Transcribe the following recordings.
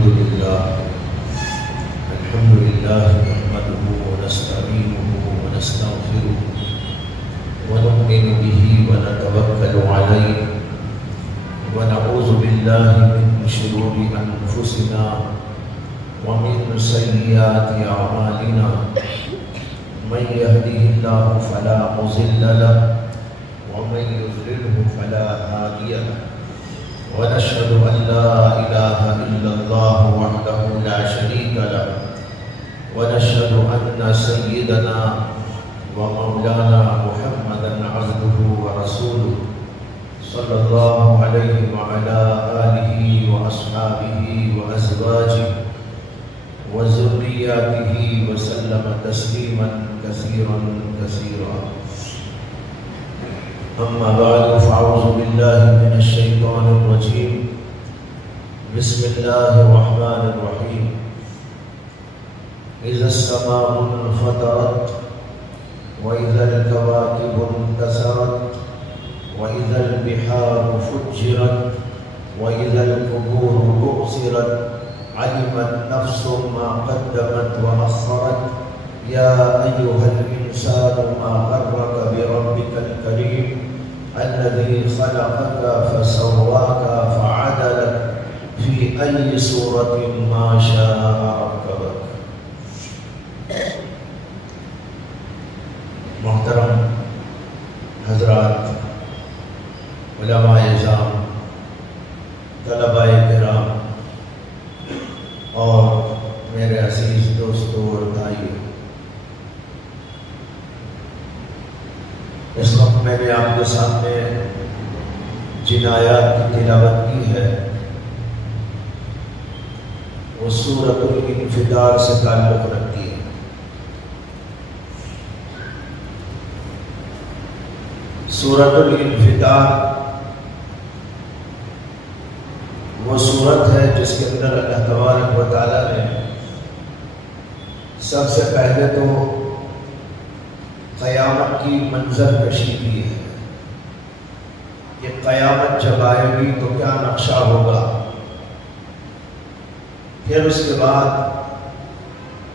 الحمد لله نحمده ونستعينه ونستغفره ونؤمن به ونتوكل عليه ونعوذ بالله من شرور أنفسنا ومن سيئات أعمالنا من يهده الله فلا مضل له ومن يضلله فلا هادي له ونشهد أن لا إله إلا الله وحده لا شريك له ونشهد أن سيدنا ومولانا محمدا عبده ورسوله صلى الله عليه وعلى آله وأصحابه وأزواجه وذرياته وسلم تسليما كثيرا كثيرا. أما بعد فأعوذ بالله من الشيطان الرجيم. بسم الله الرحمن الرحيم. إذا السماء انفطرت وإذا الكواكب انتثرت وإذا البحار فجرت وإذا القبور بعثرت علمت نفس ما قدمت وأخرت يا أيها الإنسان ما غرك بربك الكريم الذي خلقك فسواك فعدلك في أي صورة ما شاء ركبك. محترم حضرات، علماء اعظام، طلباء کرام اور میرے عزیز دوستوں اور بھائیوں، اس وقت میں نے آپ کے سامنے جن آیات کی تلاوت کی ہے وہ سورۃ الانفطار سے تعلق رکھتی ہے۔ سورۃ الانفطار وہ سورت ہے جس کے اندر اللہ تبارک و تعالیٰ نے سب سے پہلے تو قیامت کی منظر کشی کی ہے کہ قیامت جب آئے گی تو کیا نقشہ ہوگا۔ پھر اس کے بعد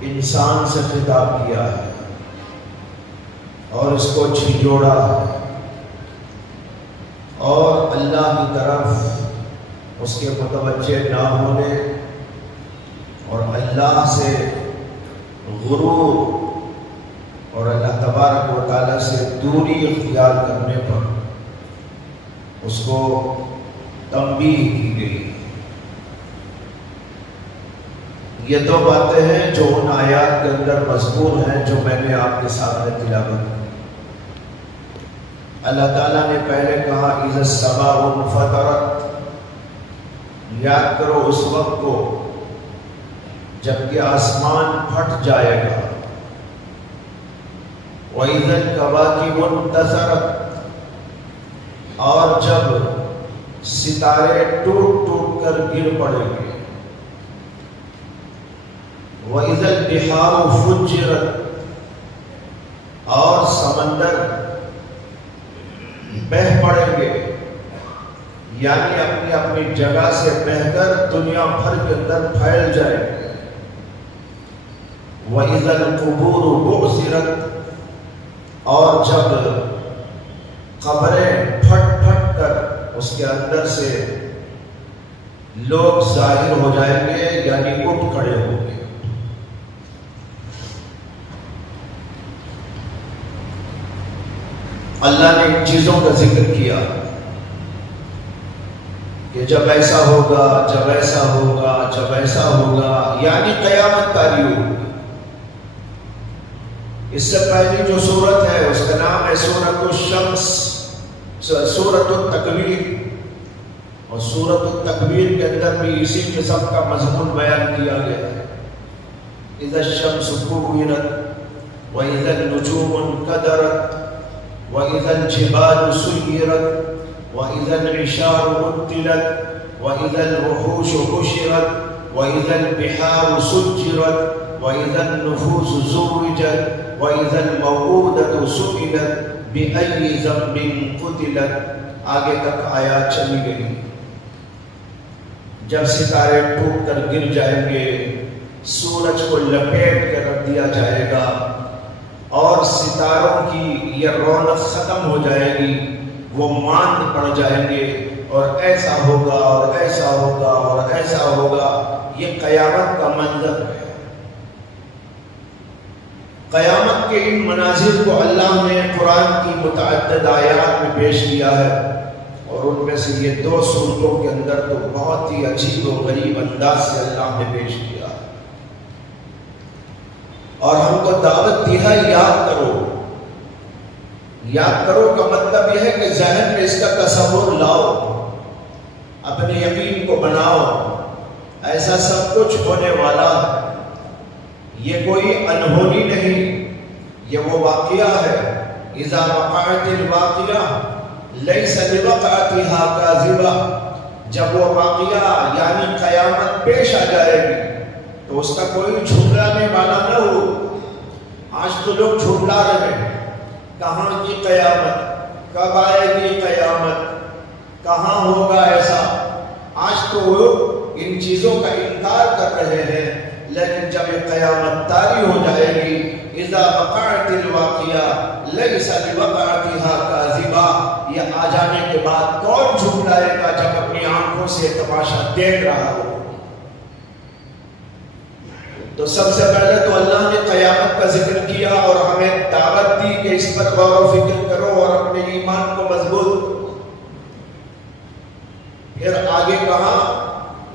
انسان سے خطاب کیا ہے اور اس کو جھنجھوڑا ہے اور اللہ کی طرف اس کے متوجہ نہ ہونے اور اللہ سے غرور اور اللہ تبارک و تعالیٰ سے دوری اختیار کرنے پر اس کو تنبیہ کی گئی۔ یہ دو باتیں ہیں جو ان آیات کے اندر مذکور ہیں جو میں نے آپ کے سامنے تلاوت کی۔ اللہ تعالیٰ نے پہلے کہا اذا السماء انفطرت، یاد کرو اس وقت کو جب کہ آسمان پھٹ جائے گا۔ وَإِذَا الْكَوَاكِبُ انتَثَرَتْ، اور جب ستارے ٹوٹ ٹوٹ کر گر پڑیں گے۔ وَإِذَا الْبِحَارُ فُجِّرَتْ، اور سمندر بہہ پڑیں گے، یعنی اپنی اپنی جگہ سے بہہ کر دنیا بھر کے اندر پھیل جائیں گے۔ وَإِذَا الْقُبُورُ بُعْثِرَتْ، اور جب قبریں پھٹ پھٹ کر اس کے اندر سے لوگ ظاہر ہو جائیں گے، یعنی اٹھ کھڑے ہوں گے۔ اللہ نے ان چیزوں کا ذکر کیا کہ جب ایسا ہوگا، جب ایسا ہوگا، جب ایسا ہوگا، یعنی قیامت تاری ہوگی۔ اس سے پہلی جو سورت ہے اس کا نام ہے سورۃ الشمس، سورۃ التکویر، اور سورۃ التکویر کے اندر بھی اسی قسم کا مضمون بیان کیا گیا ہے۔ اذا الشمس كورت واذا النجوم انكدرت واذا الجبال سيرت واذا العشار عطلت واذا الوحوش حشرت واذا البحار سجرت واذا النفوس زوجت واذا الموءودة سئلت بأي ذنب قتلت، آگے تک آیات چلی گئی۔ جب ستارے ٹوٹ کر گر جائیں گے، سورج کو لپیٹ کر رکھ دیا جائے گا اور ستاروں کی یہ رونق ختم ہو جائے گی، وہ ماند پڑ جائیں گے اور ایسا ہوگا اور ایسا ہوگا اور ایسا ہوگا۔ یہ قیامت کا منظر ہے۔ قیامت کے ان مناظر کو اللہ نے قرآن کی متعدد آیات میں پیش کیا ہے، اور ان میں سے یہ 2 سورتوں کے اندر تو بہت ہی عجیب و غریب انداز سے اللہ نے پیش کیا ہے، اور ہم کو دعوت دی ہے یاد کرو۔ یاد کرو کا مطلب یہ ہے کہ ذہن میں اس کا تصور لاؤ، اپنے یقین کو بناؤ، ایسا سب کچھ ہونے والا ہے، یہ کوئی انہونی نہیں، یہ وہ واقعہ ہے۔ اذا وقعت الواقعہ لیس لوقعتها کاذبہ، جب وہ واقعہ یعنی قیامت پیش آ جائے گی تو اس کا کوئی جھٹلانے والا نہ ہو۔ آج تو لوگ جھٹلا رہے ہیں، کہاں کی قیامت، کب آئے گی قیامت، کہاں ہوگا ایسا۔ آج تو وہ ان چیزوں کا انکار کر رہے ہیں، لیکن جب یہ قیامت طاری ہو جائے گی، اذا وقعت الواقعہ لیس لوقعتها کاذبہ، یہ آ جانے کے بعد کون جھٹلائے گا جب اپنی آنکھوں سے تماشا دیکھ رہا ہو۔ تو سب سے پہلے تو اللہ نے قیامت کا ذکر کیا اور ہمیں دعوت دی کہ اس پر غور و فکر کرو اور اپنے ایمان کو مضبوط۔ پھر آگے کہا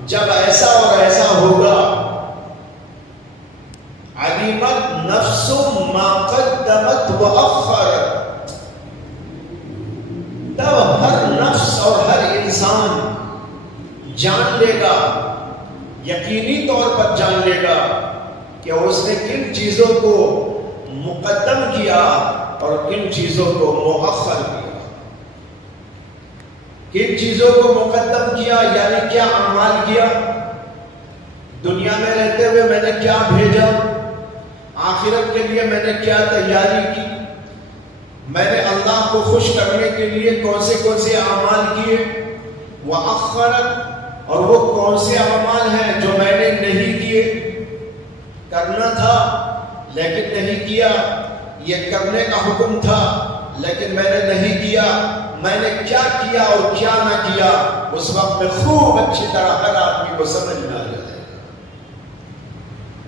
جب ایسا اور ایسا ہوگا، علمت نفس ما قدمت وأخرت، تب ہر نفس اور ہر انسان جان لے گا، یقینی طور پر جان لے گا کہ اس نے کن چیزوں کو مقدم کیا اور کن چیزوں کو مؤخر کیا۔ کن چیزوں کو مقدم کیا یعنی کیا اعمال کیا، دنیا میں رہتے ہوئے میں نے کیا بھیجا، آخرت کے لیے میں نے کیا تیاری کی، میں نے اللہ کو خوش کرنے کے لیے کون سے اعمال کیے، وَأَخَّرَتْ، اور وہ کون سے اعمال ہیں جو میں نے نہیں کیے، کرنا تھا لیکن نہیں کیا، یہ کرنے کا حکم تھا لیکن میں نے نہیں کیا، میں نے کیا کیا اور کیا نہ کیا، اس وقت میں خوب اچھی طرح ہر آدمی کو سمجھ میں آ جائے۔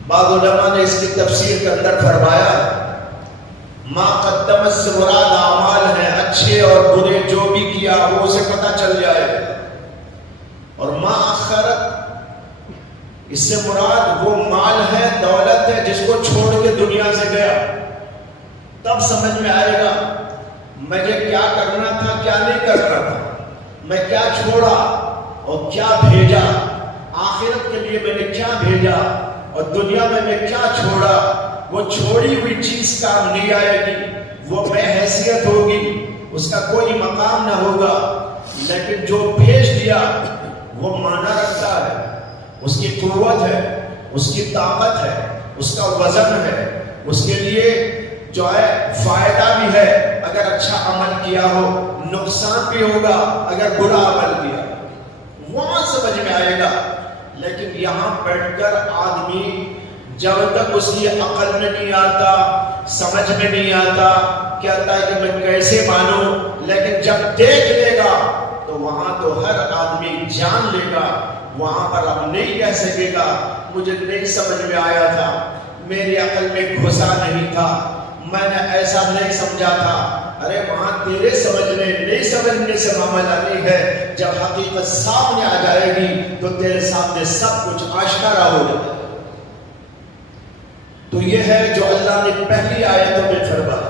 بعض علماء نے اس کی تفسیر کے اندر فرمایا ما قدمت سے مراد اعمال ہیں، اچھے اور برے جو بھی کیا وہ اسے پتہ چل جائے، اور ما اخرت اس سے مراد وہ مال ہے، دولت ہے جس کو چھوڑ کے دنیا سے گیا، تب سمجھ میں آئے گا مجھے کیا کرنا تھا کیا نہیں کرنا تھا، میں کیا چھوڑا اور کیا بھیجا، آخرت کے لیے میں نے کیا بھیجا اور دنیا میں میں کیا چھوڑا۔ وہ چھوڑی ہوئی چیز کام نہیں آئے گی، وہ بے حیثیت ہوگی، اس کا کوئی مقام نہ ہوگا، لیکن جو بھیج دیا وہ معنی رکھتا ہے، اس کی قوت ہے، اس کی طاقت ہے، اس کا وزن ہے، اس کے لیے جو ہے فائدہ بھی ہے اگر اچھا عمل کیا ہو، نقصان بھی ہوگا اگر برا عمل کیا، وہاں سمجھ میں آئے گا۔ لیکن یہاں بیٹھ کر آدمی جب تک اس کی عقل میں نہیں آتا، سمجھ میں نہیں آتا، کہتا ہے کہ میں کیسے مانوں، لیکن جب دیکھ لے گا تو وہاں تو ہر آدمی جان لے گا، وہاں پر اب نہیں کہہ سکے گا مجھے نہیں سمجھ میں آیا تھا، میری عقل میں گھسا نہیں تھا، میں نے ایسا نہیں سمجھا تھا۔ ارے وہاں تیرے سمجھنے نہیں سمجھنے سے معاملہ نہیں ہے، جب حقیقت سامنے آ جائے گی تو تیرے سامنے سب کچھ آشکارا ہو جائے گا۔ تو یہ ہے جو اللہ نے پہلی آیتوں میں فرمایا،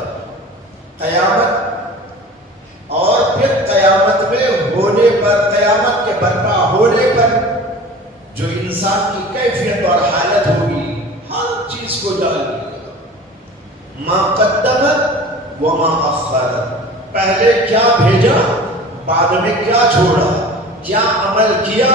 قیامت، اور پھر قیامت میں ہونے پر، قیامت کے برپا ہونے پر جو انسان کی کیفیت اور حالت ہوگی، ہر چیز کو جان لے گا۔ ما قدمت وما اخرت، پہلے کیا بھیجا، بعد میں کیا چھوڑا، کیا عمل کیا،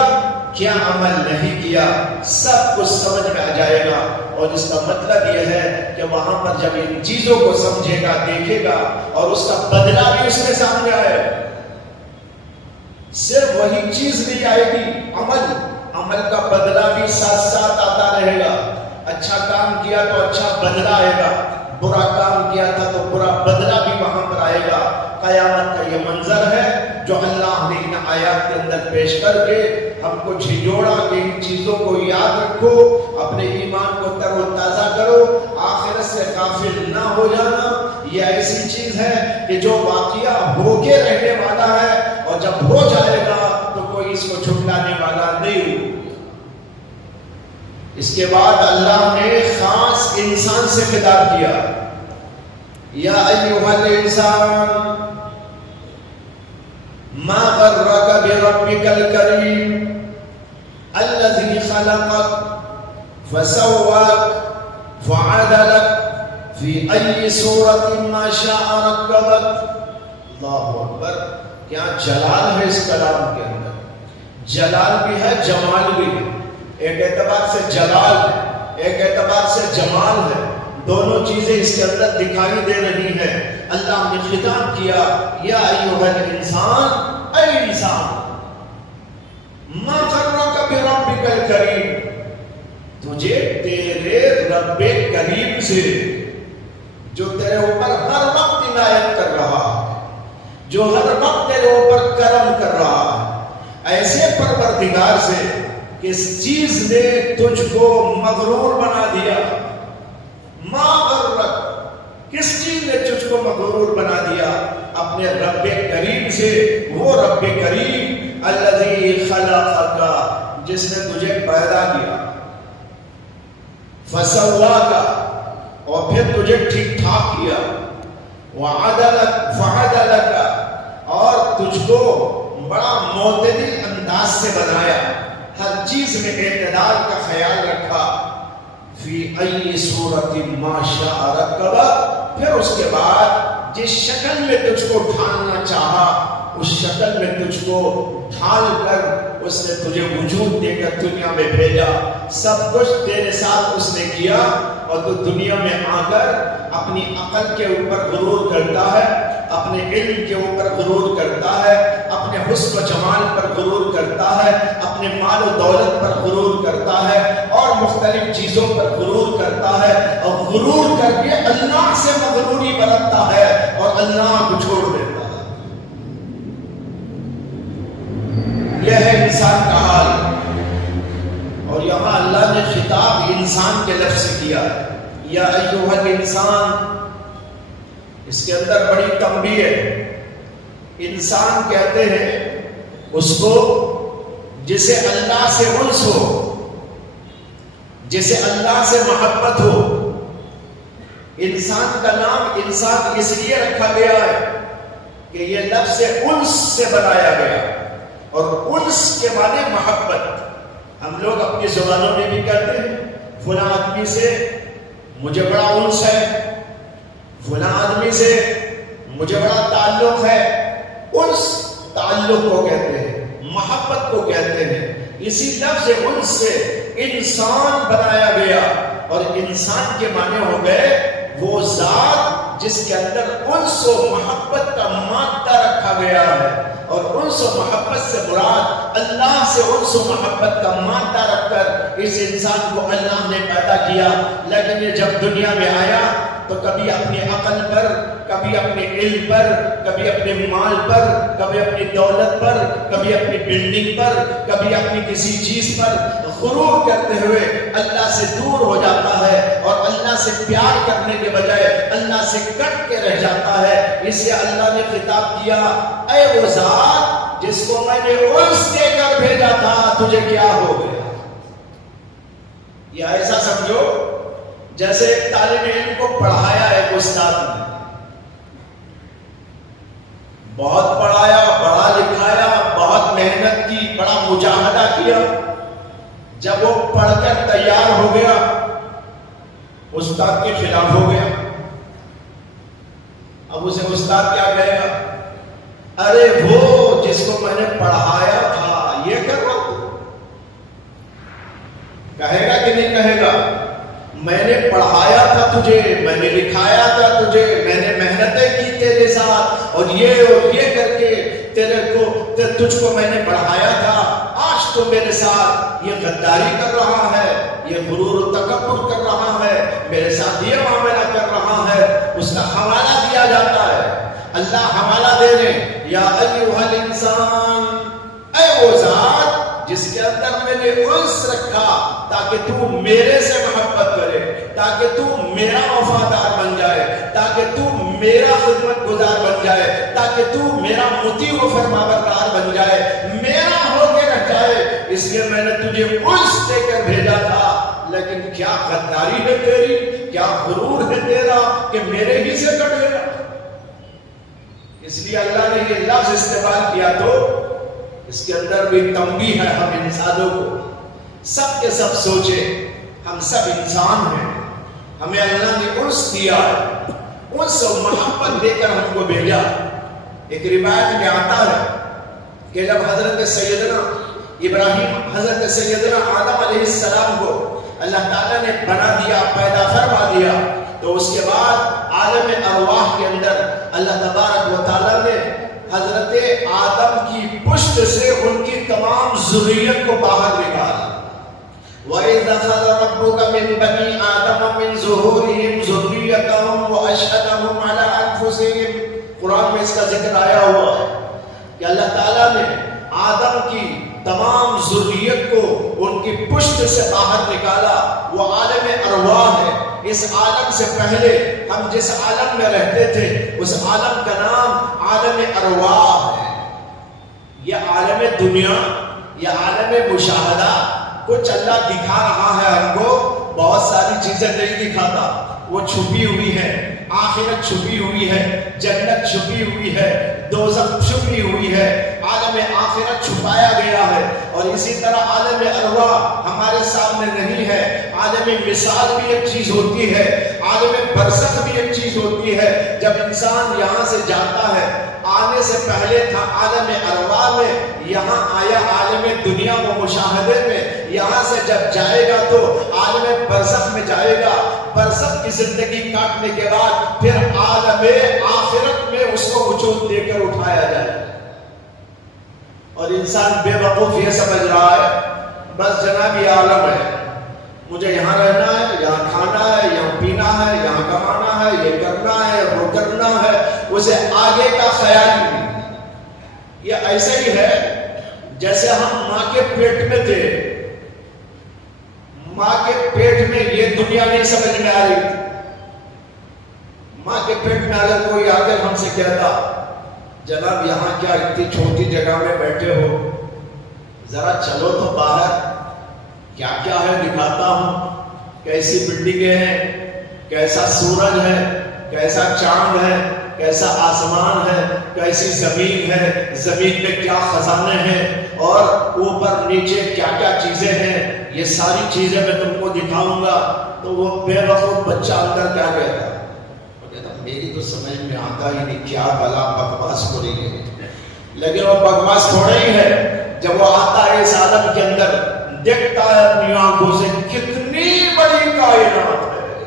کیا عمل نہیں کیا، سب کچھ سمجھ میں آ جائے گا۔ اور اس کا مطلب یہ ہے کہ وہاں پر جب ان چیزوں کو سمجھے گا، دیکھے گا، اور اس کا بدلہ بھی اس کے سامنے آئے، صرف وہی چیز نہیں آئے گی، عمل کا بدلہ بھی ساتھ ساتھ آتا رہے گا. اچھا کام کیا تو اچھا بدلہ آئے گا, برا کام کیا تھا تو برا بدلہ بھی وہاں پر آئے گا. قیامت کا یہ منظر ہے جو اللہ نے ان آیات کے اندر پیش کر کے ہم کو جھنجھوڑا کہ ان چیزوں کو یاد رکھو, اپنے ایمان کو تر و تازہ کرو, آخرت سے غافل نہ ہو جانا. یہ ایسی چیز ہے کہ جو واقعہ ہو کے رہنے والا ہے, اور جب ہو جائے گا تو کوئی اس کو چھٹلانے والا نہیں ہو. اس کے بعد اللہ نے خاص انسان سے خطاب کیا, یا ایھا الانسان ما غرک بربک الکریم الذی خلقک فسواک فعدلک فی ای صورت ما شاء رکبک. اللہ اکبر, کیا جلال ہے اس کلام کے اندر, جلال بھی ہے جمال بھی ہے. ایک اعتبار سے جلال ہے, ایک اعتبار سے جمال ہے, دونوں چیزیں اس کے اندر دکھائی دے رہی ہیں. اللہ نے خطاب کیا, یا ایھا الانسان, اے انسان, ما غرک بربک الکریم, تجھے تیرے رب کریم سے جو تیرے اوپر ہر وقت عنایت کر رہا ہے, جو ہر وقت تیرے اوپر کرم کر رہا ہے, ایسے پروردگار سے کس چیز نے تجھ کو مغرور بنا دیا. ما غرک, کس چیز نے تجھ کو مغرور بنا دیا؟ اپنے رب کریم سے. وہ رب کریم الذی خلقک, جس نے تجھے پیدا کیا, فسواک, اور پھر تجھے ٹھیک ٹھاک کیا, وعدلک فعدلک, اور تجھ کو بڑا معتدل انداز سے بنایا, ہر چیز میں اعتدال کا خیال رکھا. فی ای صورت ما شاء رکبک, پھر اس کے بعد جس شکل میں تجھ کو ڈھالنا چاہا اس شکل میں تجھ کو ڈھال کر اس نے تجھے وجود دے کر دنیا میں بھیجا. سب کچھ تیرے ساتھ اس نے کیا, اور تو دنیا میں آ کر اپنی عقل کے اوپر غرور کرتا ہے, اپنے علم کے اوپر غرور کرتا ہے, اپنے حسن و جمال پر غرور کرتا ہے, اپنے مال و دولت پر غرور کرتا ہے, اور مختلف چیزوں پر غرور کرتا ہے, اور غرور کر کے اللہ سے مغروری برتتا ہے اور اللہ کو چھوڑ دیتا ہے. یہ ہے انسان کا حال. اور یہاں اللہ نے خطاب انسان کے لفظ سے کیا ہے, یا ایھا الانسان. اس کے اندر بڑی تنبیہ ہے. انسان کہتے ہیں اس کو جسے اللہ سے انس ہو, جسے اللہ سے محبت ہو. انسان کا نام انسان اس لیے رکھا گیا ہے کہ یہ لفظ انس سے بنایا گیا, اور انس کے معنی محبت. ہم لوگ اپنی زبانوں میں بھی کہتے ہیں فلاں آدمی سے مجھے بڑا انس ہے, فلاں آدمی سے مجھے بڑا تعلق ہے. انس تعلق کو کہتے ہیں, محبت کو کہتے ہیں. اسی لفظ انس سے انسان بنایا گیا, اور انسان کے معنی ہو گئے وہ ذات جس کے اندر انس و محبت کا مادہ رکھا گیا ہے. اور انس و محبت سے مراد اللہ سے انس و محبت کا مادہ رکھ کر اس انسان کو اللہ نے پیدا کیا. لیکن یہ جب دنیا میں آیا تو کبھی اپنی عقل پر, کبھی اپنے علم پر, کبھی اپنے مال پر, کبھی اپنی دولت پر, کبھی اپنی بلڈنگ پر, کبھی اپنی کسی چیز پر غرور کرتے ہوئے اللہ سے دور ہو جاتا ہے, اور اللہ سے پیار کرنے کے بجائے اللہ سے کٹ کے رہ جاتا ہے. اس سے اللہ نے خطاب کیا, اے وہ ذات جس کو میں نے انس دے کر بھیجا تھا, تجھے کیا ہو گیا؟ یا ایسا سمجھو جیسے ایک طالب علم کو پڑھایا ایک استاد نے, بہت پڑھایا, پڑھا لکھایا, بہت محنت کی, بڑا مجاہدہ کیا. جب وہ پڑھ کر تیار ہو گیا استاد کے خلاف ہو گیا. اب اسے استاد کیا کہے گا؟ ارے وہ جس کو میں نے پڑھایا تھا یہ کر رہا ہوں. کہے گا کہ نہیں کہے گا؟ میں نے پڑھایا تھا تجھے, میں نے لکھایا تھا تجھے, میں نے محنتیں کی تیرے ساتھ, اور یہ کر کے تجھ کو میں نے پڑھایا تا, آج تو میرے ساتھ یہ غداری کر رہا ہے، یہ غرور و تکبر کر رہا ہے، میرے ساتھ یہ معاملہ کر رہا ہے، اس کا حوالہ دیا جاتا ہے۔ اللہ حوالہ دے دیں، یا ایھا الانسان، اے وہ ذات جس کے اندر میں نے انس رکھا تاکہ تو میرے سے محبت کرے، تاکہ تو میرا وفادار بن جائے، تاکہ تو میرا خدمت گزار بن جائے، تاکہ تو میرا مطیع و فرمانبردار بن جائے، میرا ہو کے رہ جائے، اس لیے میں نے تجھے انس دے کر بھیجا تھا۔ لیکن کیا غداری ہے تیری، کیا غرور ہے تیرا کہ میرے ہی سے کٹے گا؟ اس لیے اللہ نے یہ لفظ استعمال کیا تو اس کے اندر بھی تنبیہ ہے ہم انسانوں کو، سب کے سب سوچیں، ہم سب انسان ہیں، ہمیں اللہ نے انس دیا ہے، انس و محبت دے کر ہم کو بھیجا۔ ایک روایت میں آتا ہے کہ جب حضرت سیدنا ابراہیم، حضرت سیدنا آدم علیہ السلام کو اللہ تعالیٰ نے بنا دیا، پیدا فرما دیا، تو اس کے بعد عالم ارواح کے اندر اللہ تبارک و تعالیٰ نے حضرت آدم کی پشت سے ان کی تمام ذریت کو باہر نکالا۔ وَإِذْ أَخَذَ رَبُّكَ مِنْ بَنِي آدَمَ مِنْ ظُهُورِهِمْ ذُرِّيَّتَهُمْ وَأَشْهَدَهُمْ عَلَىٰ أَنفُسِهِمْ، قرآن میں اس کا ذکر آیا ہوا ہے کہ اللہ تعالیٰ نے آدم کی تمام ذریت کو ان کی پشت سے باہر نکالا۔ وہ عالم ارواح ہے، اس عالم سے پہلے ہم جس عالم میں رہتے تھے اس عالم کا نام عالم ارواح ہے۔ یہ عالم دنیا، یہ عالم مشاہدہ، کچھ اللہ دکھا رہا ہے ہم کو، بہت ساری چیزیں نہیں دکھاتا، وہ چھپی ہوئی ہے، آخرت چھپی ہوئی ہے، جنت چھپی ہوئی ہے، دوزخ چھپی ہوئی ہے، عالم آخرت چھپایا گیا ہے۔ اور اسی طرح عالم ارواح ہمارے سامنے نہیں ہے۔ عالم مثال بھی ایک چیز ہوتی ہے، عالم برزخ بھی ایک چیز ہوتی ہے۔ جب انسان یہاں سے جاتا ہے، آنے سے پہلے تھا عالم ارواح میں، یہاں آیا عالم دنیا و مشاہدے میں، یہاں سے جب جائے گا تو عالم برزخ میں جائے گا، برزخ کی زندگی کاٹنے کے بعد پھر عالم آخرت میں اس کو وجود دے کر اٹھایا جائے گا۔ اور انسان بے وقوف یہ سمجھ رہا ہے بس جناب یہ عالم ہے، مجھے یہاں رہنا ہے، یہاں کھانا ہے، یہاں پینا ہے، یہاں کمانا ہے، یہ کرنا ہے، وہ کرنا ہے، اسے آگے کا خیال ہی نہیں۔ یہ ایسے ہی ہے جیسے ہم ماں کے پیٹ میں تھے، ماں کے پیٹ میں یہ دنیا نہیں سمجھ میں آ رہی تھی۔ ماں کے پیٹ میں اگر کوئی آ کر ہم سے کہتا جناب یہاں کیا اتنی چھوٹی جگہ میں بیٹھے ہو، ذرا چلو تو باہر، کیا کیا ہے دکھاتا ہوں، کیسی بلڈنگیں ہیں، کیسا سورج ہے، کیسا چاند ہے، کیسا آسمان ہے، کیسی زمین ہے، زمین میں کیا خزانے ہیں، اور اوپر نیچے کیا کیا چیزیں ہیں، یہ ساری چیزیں میں تم کو دکھاؤں گا، تو وہ بے وقوف بچہ اندر کیا کہتا ہے؟ میری تو سمجھ میں آتا ہی نہیں، کیا بلا بکواس ہو رہی ہے۔ لیکن وہ بکواس تھوڑا ہی ہے، جب وہ آتا ہے اس عالم کے اندر، دیکھتا ہے اپنی آنکھوں سے کتنی بڑی کائنات ہے،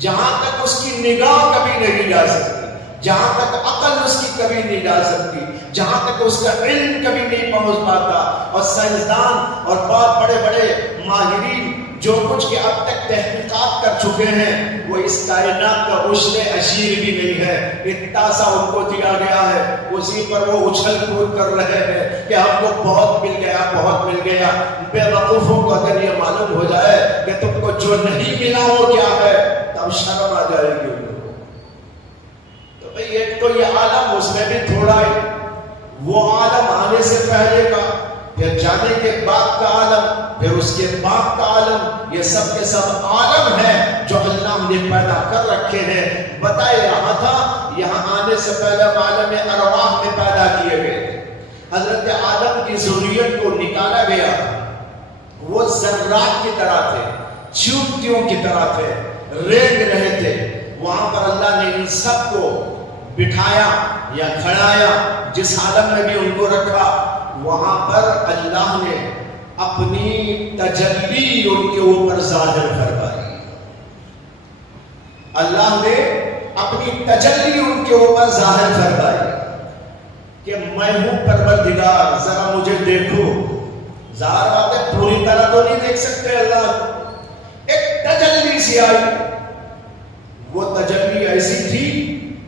جہاں تک اس کی نگاہ کبھی نہیں جا سکتی، جہاں تک عقل اس کی کبھی نہیں جا سکتی، جہاں تک اس کا علم کبھی نہیں پہنچ پاتا۔ اور سائنسدان اور بہت بڑے بڑے ماہرین جو کچھ کہ اب تک تحقیقات کر چکے ہیں، وہ اس کائنات کا عشر اشیر بھی نہیں ہے، اتنا سا ان کو دیا گیا ہے، اسی پر وہ اچھل کود کر رہے ہیں کہ ہم کو بہت مل گیا، بہت مل گیا۔ بے وقوفوں کو اگر یہ معلوم ہو جائے کہ تم کو جو نہیں ملا وہ کیا ہے، تب شرم آ جائے گی ان کو۔ تو بھئی ایک تو یہ عالم، اس میں بھی تھوڑا ہے، وہ عالم آنے سے پہلے کا، پھر جانے کے بعد کا عالم، پھر اس کے بعد کا عالم، یہ سب کے سب عالم ہیں جو اللہ نے پیدا کر رکھے ہیں۔ بتائے رہا تھا یہاں آنے سے پہلے عالم ارواح میں پیدا کیے گئے، حضرت آدم کی ذریت کو نکالا گیا، وہ ذرات کی طرح تھے، چیونٹیوں کی طرح تھے، رینگ رہے تھے، وہاں پر اللہ نے ان سب کو بٹھایا یا کھڑایا، جس عالم میں بھی ان کو رکھا، وہاں پر اللہ نے اپنی تجلی ان کے اوپر ظاہر فرمائی، اللہ نے اپنی تجلی ان کے اوپر ظاہر فرمائی کہ میں ہوں پروردگار، ذرا مجھے دیکھو، ظاہر بات ہے پوری طرح تو نہیں دیکھ سکتے اللہ کو، ایک تجلی سی آئی، وہ تجلی ایسی تھی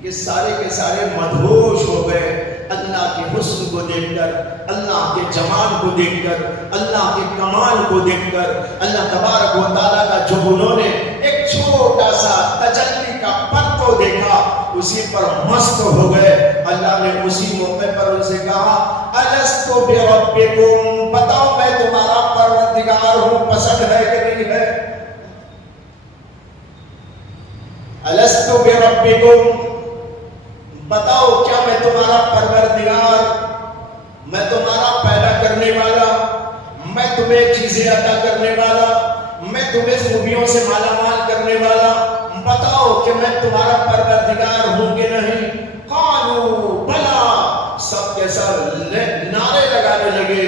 کہ سارے کے سارے مدہوش ہو گئے اللہ کے حسن کو دیکھ کر، اللہ کے جمال کو دیکھ کر، اللہ کے کمال کو دیکھ کر۔ اللہ تبارک و تعالیٰ کا جو انہوں نے ایک چھوٹا سا تجلی کا پرتو دیکھا، اسی پر مست ہو گئے۔ اللہ نے اسی موقع پر ان سے کہا الست بربکم، بتاؤ میں تمہارا پروردگار ہوں، پسند ہے کہ نہیں ہے؟ الست بربکم، بتاؤ کیا میں تمہارا پروردگار، میں تمہارا پیدا کرنے والا، میں تمہیں چیزیں عطا کرنے والا، میں تمہیں خوبیوں سے مالا مال کرنے والا، بتاؤ کہ میں تمہارا پروردگار ہوں کہ نہیں؟ قالوا بلا، سب کے سب نعرے لگانے لگے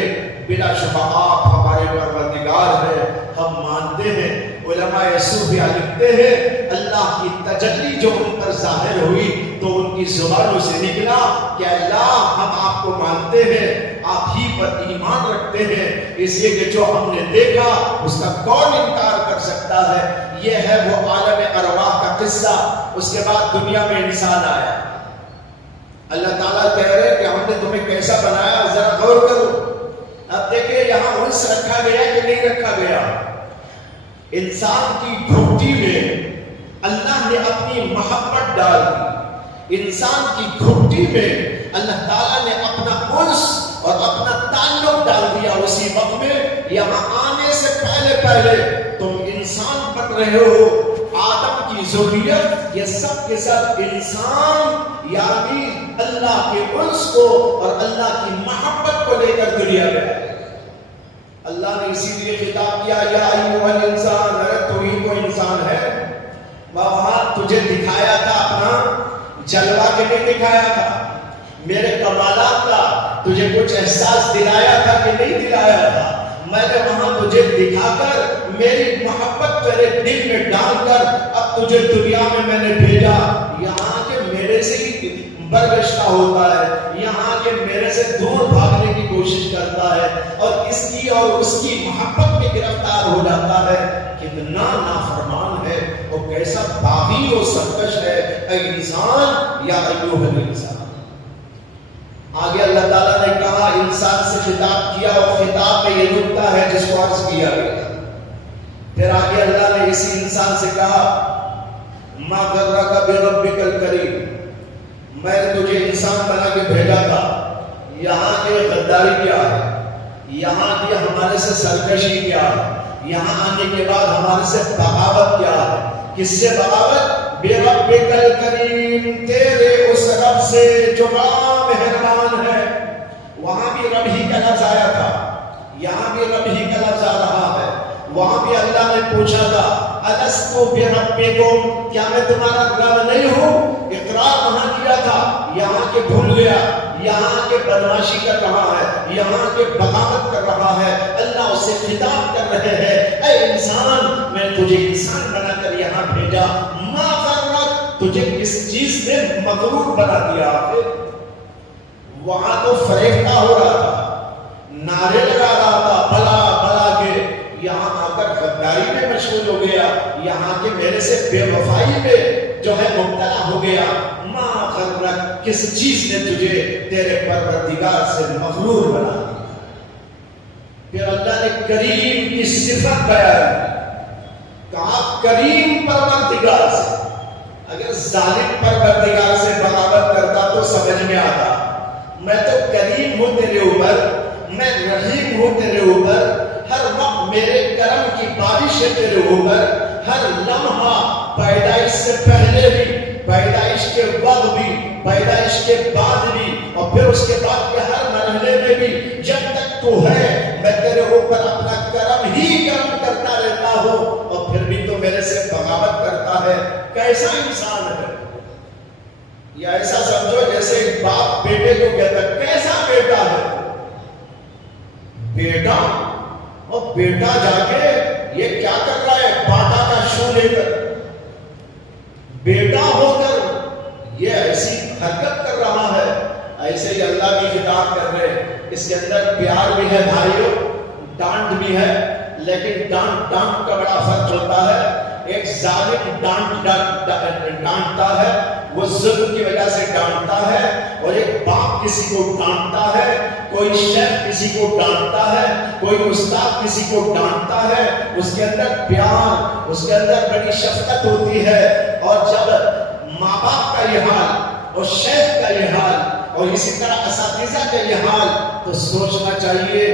بلا شبہ آپ ہمارے پروردگار ہیں، ہم مانتے ہیں۔ علماء صوفیہ لکھتے ہیں اللہ کی تجلی جو ان پر ظاہر ہوئی تو ان کی زبانوں سے نکلا کہ اللہ ہم آپ کو مانتے ہیں، آپ ہی پر ایمان رکھتے ہیں، اس لیے کہ جو ہم نے دیکھا اس کا کون انکار کر سکتا ہے۔ یہ ہے وہ عالم ارواح کا قصہ۔ اس کے بعد دنیا میں انسان آیا، اللہ تعالیٰ کہہ رہے کہ ہم نے تمہیں کیسا بنایا، ذرا غور کرو۔ اب دیکھیں یہاں انس رکھا گیا کہ نہیں رکھا گیا؟ انسان کی گھٹی میں اللہ نے اپنی محبت ڈال دی، انسان کی گھٹی میں اللہ تعالیٰ نے اپنا انس اور اپنا تعلق ڈال دیا۔ اسی وقت میں یہاں آنے سے پہلے تم انسان بن رہے ہو، آدم کی ذریت، یہ سب کے سب انسان یعنی اللہ کے انس کو اور اللہ کی محبت کو لے کر دنیا میں آئے۔ اللہ نے اسی لیے خطاب کیا یا ایھا الانسان، ارے تو ہی تو انسان ہے، وہاں تجھے دکھایا تھا اپنا جلوہ کے نہیں دکھایا تھا، میرے کمالات کا تجھے کچھ احساس دلایا تھا کہ نہیں دلایا تھا؟ میں نے وہاں تجھے دکھا کر میری محبت تیرے دل میں ڈال کر اب تجھے دنیا میں نے بھیجا، یہاں کے میرے سے ہی برگشتہ ہوتا ہے، یہاں کے میرے سے دور بھاگنے کی کوشش کرتا ہے اور اس کی اور اس کی محبت میں گرفتار ہو جاتا ہے۔ کتنا نافرمان ہے، وہ کیسا باغی و سرکش ہے۔ اے انسان یا ایھا الانسان، آگے اللہ تعالیٰ نے کہا انسان سے خطاب کیا اور خطاب میں یہ نکتہ ہے جس کو عرض کیا گیا۔ پھر آگے اللہ نے اسی انسان سے کہا ما غرک بربک الکریم، میں نے تجھے انسان بنا کے بھیجا تھا، یہاں کی غداری کیا ہے، یہاں کی ہمارے سے سرکشی کیا ہے، یہاں آنے کے بعد ہمارے سے بغاوت کیا ہے۔ کس سے بغاوت؟ بربک الکریم، تیرے اس رب سے جو بڑا مہربان ہے۔ وہاں بھی رب ہی کا لفظ آیا تھا، یہاں بھی رب ہی کا لفظ آ رہا ہے۔ وہاں بھی اللہ نے پوچھا تھا الست بربکم، کیا میں تمہارا رب نہیں ہوں؟ اقرار وہاں کیا تھا، یہاں کے بھول گیا، یہاں کے بدماشی کر رہا ہے، یہاں کے بغاوت کر رہا ہے۔ اللہ اسے خطاب کر رہے ہیں اے انسان، میں تجھے انسان بنا کر یہاں بھیجا، ما غرک، تجھے کس چیز نے مغرور بنا دیا؟ وہاں تو فریفتہ ہو رہا تھا، نعرے لگا رہا تھا بلا بلا کے، یہاں آ کر غداری میں مشغول ہو گیا، یہاں کے میرے سے بے وفائی میں جو ہے مبتلا ہو گیا۔ ما غرک، کس چیز نے تجھے تیرے پروردگار سے مغرور بنا دیا؟ پھر اللہ نے کریم کی صفت بیان، کہا کریم پروردگار سے۔ اگر ظالم پروردگار سے بغاوت کرتا تو سمجھ میں آتا، میں تو کریم ہوں تیرے اوپر، میں رحیم ہوں تیرے اوپر، ہر وقت میرے کرم کی بارش ہے تیرے اوپر، ہر لمحہ پیدائش سے پہلے بھی، پیدائش کے وقت بھی، پیدائش کے بعد بھی، اور پھر اس کے بعد کے ہر مرحلے میں بھی، جب تک تو ہے میں تیرے اوپر اپنا کرم ہی کرم کرتا رہتا ہوں، اور پھر بھی تو میرے سے بغاوت کرتا ہے۔ کیسا انسان ہے؟ یا ایسا سمجھو جیسے ایک باپ بیٹے کو کہتا ہے کیسا بیٹا ہے؟ بیٹا، اور بیٹا جا کے یہ کیا کر رہا ہے؟ باٹا کا شو لے کر بیٹا ہو کر یہ ایسی حرکت کر رہا ہے۔ ایسے ہی اللہ کی خطاب کر رہے ہیں، اس کے اندر پیار بھی ہے بھائیوں، ڈانٹ بھی ہے، لیکن ڈانٹ کا بڑا فرق ہوتا ہے۔ ایک ظالم ڈانٹتا ہے، وہ ظلم کی وجہ سے ڈانٹتا ہے، اور ایک باپ کسی کو ڈانٹتا ہے، کوئی شیخ کسی کو ڈانٹتا ہے، کوئی استاد کسی کو ڈانٹتا ہے، اس کے اندر پیار، اس کے اندر بڑی شفقت ہوتی ہے۔ اور جب ماں باپ کا یہ حال اور شیخ کا یہ حال اور اسی طرح اساتذہ کا یہ حال، تو سوچنا چاہیے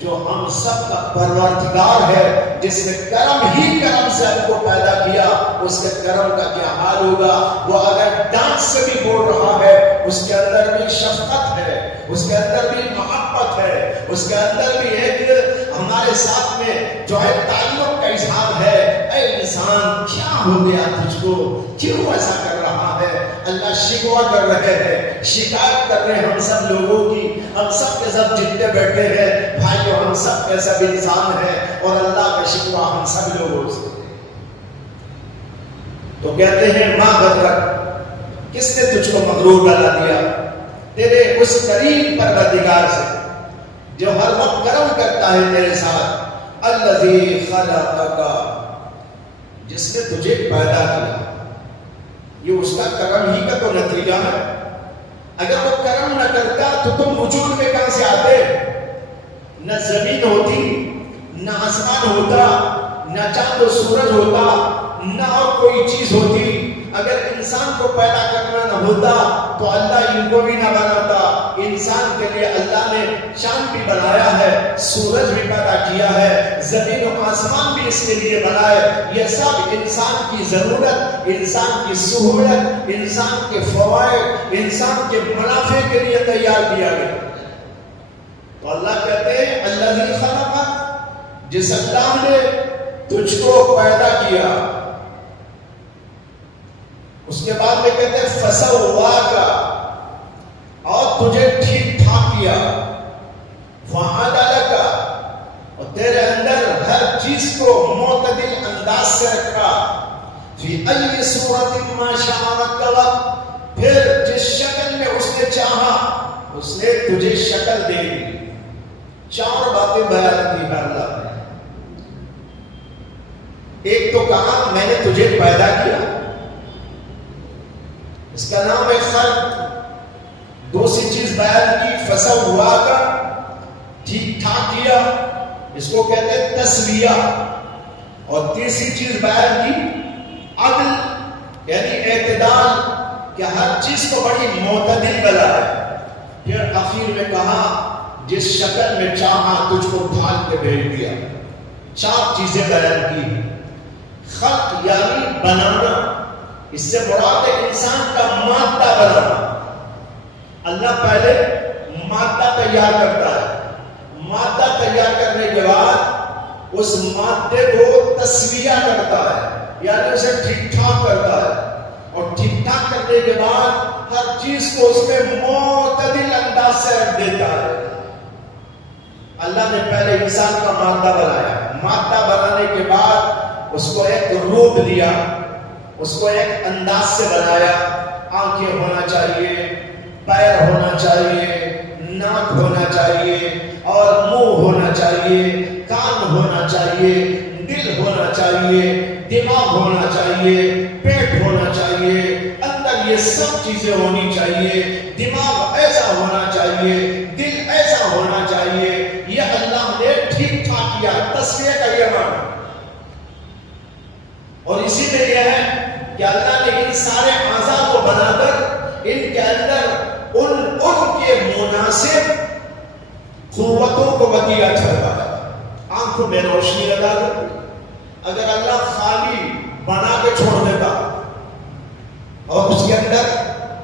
جو ہم سب کا پروردگار ہے، جس نے کرم ہی کرم سے ہم کو پیدا کیا، اس کے کرم کا کیا حال ہوگا۔ وہ اگر ڈانٹ سے بھی بول رہا ہے، اس کے اندر بھی شفقت ہے، اس کے اندر بھی محبت ہے، اس کے اندر بھی ایک ہمارے ساتھ میں جو ہے تعلق کا اظہار ہے۔ اے انسان، کیا ہو گیا تجھ کو؟ کیوں ایسا کر رہا ہے؟ اللہ شکوہ کر رہے ہیں، شکایت کر رہے ہیں ہم سب لوگوں کی، ہم سب کے سب جتنے بیٹھے ہیں بھائیو، ہم سب کے سب انسان ہیں، اور اللہ کا شکوہ ہم سب لوگوں سے۔ تو کہتے ہیں ماں غرک، کس نے تجھ کو مغرور بنا دیا؟ تیرے اس کریم پروردگار سے جو ہر وقت کرم کرتا ہے تیرے ساتھ۔ الذی خلقک، جس نے تجھے پیدا کیا، یہ اس کا کرم ہی کا تو نتیجہ ہے۔ اگر وہ کرم نہ کرتا تو تم وجود میں کہاں سے آتے؟ نہ زمین ہوتی، نہ آسمان ہوتا، نہ چاند و سورج ہوتا، نہ اور کوئی چیز ہوتی۔ اگر انسان کو پیدا کرنا نہ ہوتا تو اللہ ان کو بھی نہ بناتا۔ انسان کے لیے اللہ نے چاند بھی بنایا ہے، سورج بھی پیدا کیا ہے، زمین و آسمان بھی اس کے لیے بنائے۔ یہ سب انسان کی ضرورت، انسان کی سہولت، انسان کے فوائد، انسان کے منافع کے لیے تیار کیا گیا۔ تو اللہ کہتے ہیں الذی خلق، جس اللہ نے تجھ کو پیدا کیا۔ اس کے بعد میں کہتے ہیں فسواک، اور تجھے ٹھیک ٹھاک کیا، وعدلک، اور تیرے اندر ہر چیز کو معتدل انداز سے رکھا، فی ای صورت ما شاء رکب، پھر جس شکل میں اس نے چاہا اس نے تجھے شکل دے دی۔ چار باتیں بیان کی ہے اللہ نے۔ ایک تو کہا میں نے تجھے پیدا کیا، اس کا نام ہے خلق۔ دوسری چیز بیان کی فسواک، ٹھیک ٹھاک کیا، اس کو کہتے ہیں تسویہ۔ اور تیسری چیز بیان کی عدل، یعنی اعتدال، کہ ہر چیز کو بڑی معتدل بنایا۔ پھر آخر میں کہا جس شکل میں چاہا تجھ کو ڈھال کے بھیج دیا۔ چار چیزیں بیان کی۔ خلق یعنی بنانا، اس سے مراد ہے انسان کا مادہ بنانا۔ اللہ پہلے مادہ تیار کرتا ہے، مادہ تیار کرنے کے بعد اس مادے کو تسویہ کرتا ہے، یعنی اسے ٹھیک ٹھاک کرتا ہے، اور ٹھیک ٹھاک کرنے کے بعد ہر چیز کو اس میں معتدل انداز سے رکھ دیتا ہے۔ اللہ نے پہلے انسان کا مادہ بنایا، مادہ بنانے کے بعد اس کو ایک روپ دیا، اس کو ایک انداز سے بنایا۔ آنکھیں ہونا چاہیے، پیر ہونا چاہیے، ناک ہونا چاہیے، اور منہ ہونا چاہیے، کان ہونا چاہیے، دل ہونا چاہیے، دماغ ہونا چاہیے، پیٹ ہونا چاہیے، اندر یہ سب چیزیں ہونی چاہیے۔ دماغ ایسا ہونا چاہیے، دل ایسا ہونا چاہیے۔ یہ اللہ نے ٹھیک ٹھاک کیا، تسویہ کا یہ معنی۔ اور اسی میں یہ ہے کہ اللہ نے ان سارے اعضاء کو بنا کر ان کے اندر ان کے مناسب قوتوں کو بتایا چھوڑا ہے۔ آنکھوں میں روشنی لگا کر اگر اللہ خالی بنا کے چھوڑ دیتا اور اس کے اندر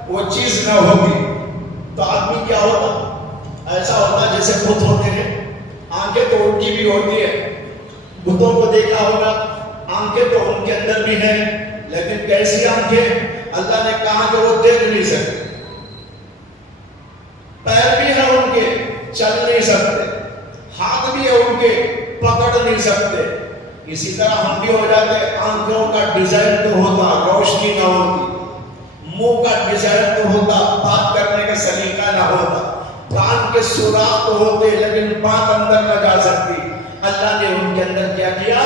وہ چیز نہ ہوتی تو آدمی کیا ہوتا؟ ایسا ہوتا جیسے بت ہوتے ہیں، آنکھیں تو ان کی بھی ہوتی ہے، بتوں کو دیکھا ہوگا، آنکھیں تو ان کے اندر بھی ہیں، لیکن کیسی آنکھیں؟ اللہ نے کہا کہ وہ دیکھ نہیں سکتے، پیر بھی ہے ان کے چل نہیں سکتے، ہاتھ بھی ہے ان کے پکڑ نہیں سکتے۔ اسی طرح ہم بھی ہو جاتے، آنکھوں کا ڈیزائن تو ہوتا، روشنی نہ ہوتی، منہ کا ڈیزائن تو ہوتا، بات کرنے کا سلیقہ نہ ہوتا، کان کے سوراخ تو ہوتے لیکن بات اندر نہ جا سکتی، اللہ نے ان کے اندر کیا کیا؟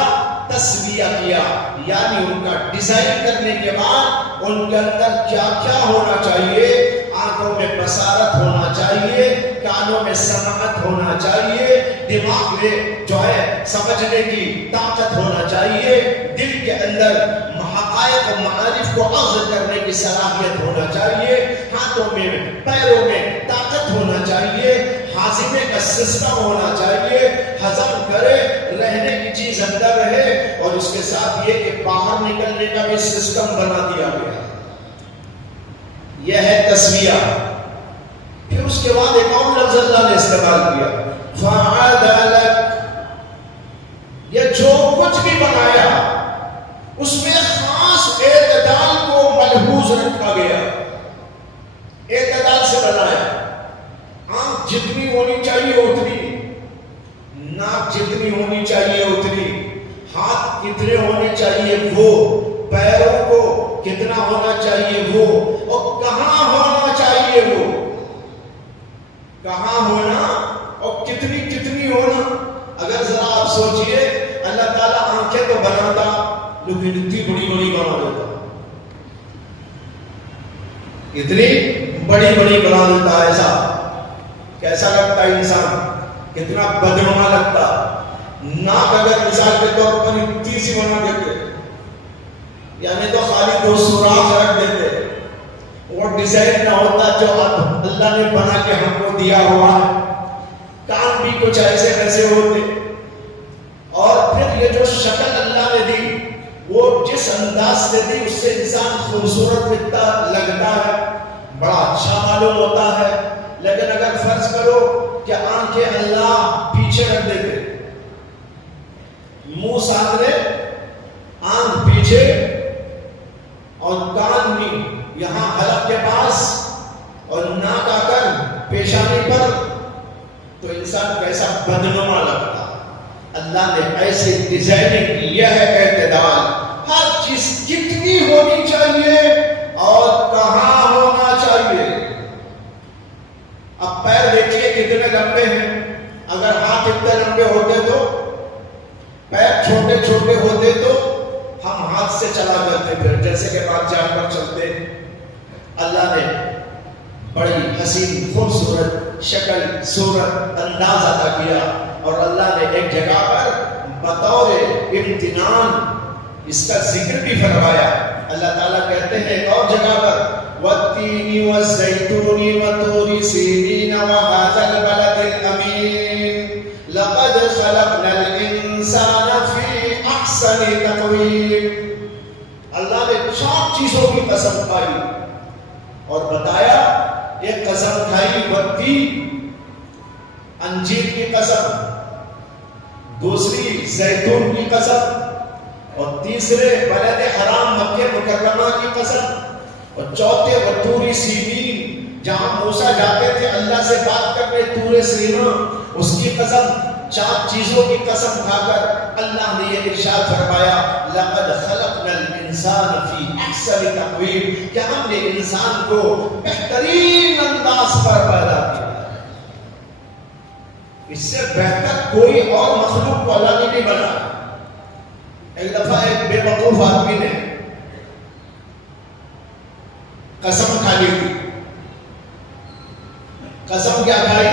تسویہ کیا، یعنی ان کا ڈیزائن کرنے کے بعد ان کے اندر کیا کیا ہونا چاہیے۔ آنکھوں میں بصارت ہونا چاہیے، کانوں میں سماعت ہونا چاہیے، دماغ میں جو ہے سمجھنے کی طاقت ہونا چاہیے، دل کے اندر حقائق و معارف کو اخذ کرنے کی صلاحیت ہونا چاہیے، ہاتھوں میں پیروں میں طاقت ہونا چاہیے، ہاضمے کا سسٹم ہونا چاہیے، ہضم کرے، رہنے کی چیز اندر رہے، اور اس کے ساتھ یہ کہ باہر نکلنے کا بھی سسٹم بنا دیا گیا۔ یہ ہے تسویہ۔ پھر اس کے بعد ایک اور لفظ اللہ نے استعمال کیا، فَعَدَلَكَ، یہ جو کچھ بھی بنایا اس میں خاص اعتدال کو ملحوظ رکھا گیا، اعتدال سے بنایا۔ آنکھ جتنی ہونی چاہیے اتنی، ناک جتنی ہونی چاہیے اتنی، ہاتھ کتنے ہونے چاہیے وہ، پیروں کو کتنا ہونا چاہیے وہ، اور کہاں ہونا چاہیے وہ، کہاں ہونا اور کتنی کتنی ہونا۔ اگر ذرا آپ سوچئے، اللہ تعالیٰ آنکھیں تو بناتا لیکن اتنی بڑی بڑی بنا دیتا، اتنی بڑی بڑی بنا دیتا، ایسا کیسا لگتا ہے انسان، کتنا بدنما لگتا۔ ناک اگر مثال کے طور پر اتنی سی بنا دیتے، یعنی تو خالی دو سوراخ رکھ دیتے، وہ ڈیزائن نہ ہوتا جو اللہ نے بنا کے ہم کو دیا ہوا ہے۔ کان بھی کچھ ایسے ویسے ہوتے، اور پھر یہ جو شکل اللہ نے دی وہ جس انداز سے دی اس سے انسان خوبصورت لگتا ہے، بڑا اچھا معلوم ہوتا ہے۔ لیکن اگر فرض کرو کہ آنکھیں اللہ پیچھے رکھ دیتے، منہ سامنے، آنکھ پیچھے، اور کان بھی یہاں حلق کے پاس، اور ناک آ کر پیشانی پر، تو انسان کیسا بدنما لگتا۔ اللہ نے ایسی ڈیزائننگ کی، یہ ہے اعتدال۔ ہر چیز کتنی ہونی چاہیے اور کہاں ہونا چاہیے۔ اب پیر دیکھیے کتنے لمبے ہیں، اگر ہاتھ اتنے لمبے ہوتے تو، پیر چھوٹے چھوٹے ہوتے تو ہم ہاتھ سے چلا کرتے پھر جیسے کہ بات جانور چلتے۔ اللہ نے بڑی حسین خوبصورت شکل صورت انداز عطا کیا، اور اللہ نے ایک جگہ پر بطور امتنان اس کا ذکر بھی فرمایا۔ اللہ تعالیٰ کہتے ہیں ایک اور جگہ پر، وَالتِّينِ وَالزَّيْتُونِ وَطُورِ سِينِينَ وَهَٰذَا الْبَلَدِ الْأَمِينِ لَقَدْ خَلَقْنَا الْإِنسَانَ فِي أَحْسَنِ تَقْوِيمٍ۔ اللہ نے 4 چیزوں کی قسم کھائی اور بتایا، ایک قسم کھائی والتین، انجیر کی قسم، دوسری زیتون کی قسم، اور تیسرے بلد حرام مکہ مکرمہ کی قسم، اور چوتھے وطور سینین، جہاں موسیٰ جاتے تھے اللہ سے بات کرنے، طور سینا، اس کی قسم۔ 4 چیزوں کی قسم کھا کر اللہ نے یہ ارشاد فرمایا، لقد خلقنا الانسان فی احسن تقویم، کہ ہم نے انسان کو بہترین انداز پر پیدا کیا۔ اس سے بہتر کوئی اور مخلوق کو اللہ نے نہیں بنا۔ ایک دفعہ ایک بے وقوف آدمی نے قسم کھا لی تھی۔ قسم کیا کھائی؟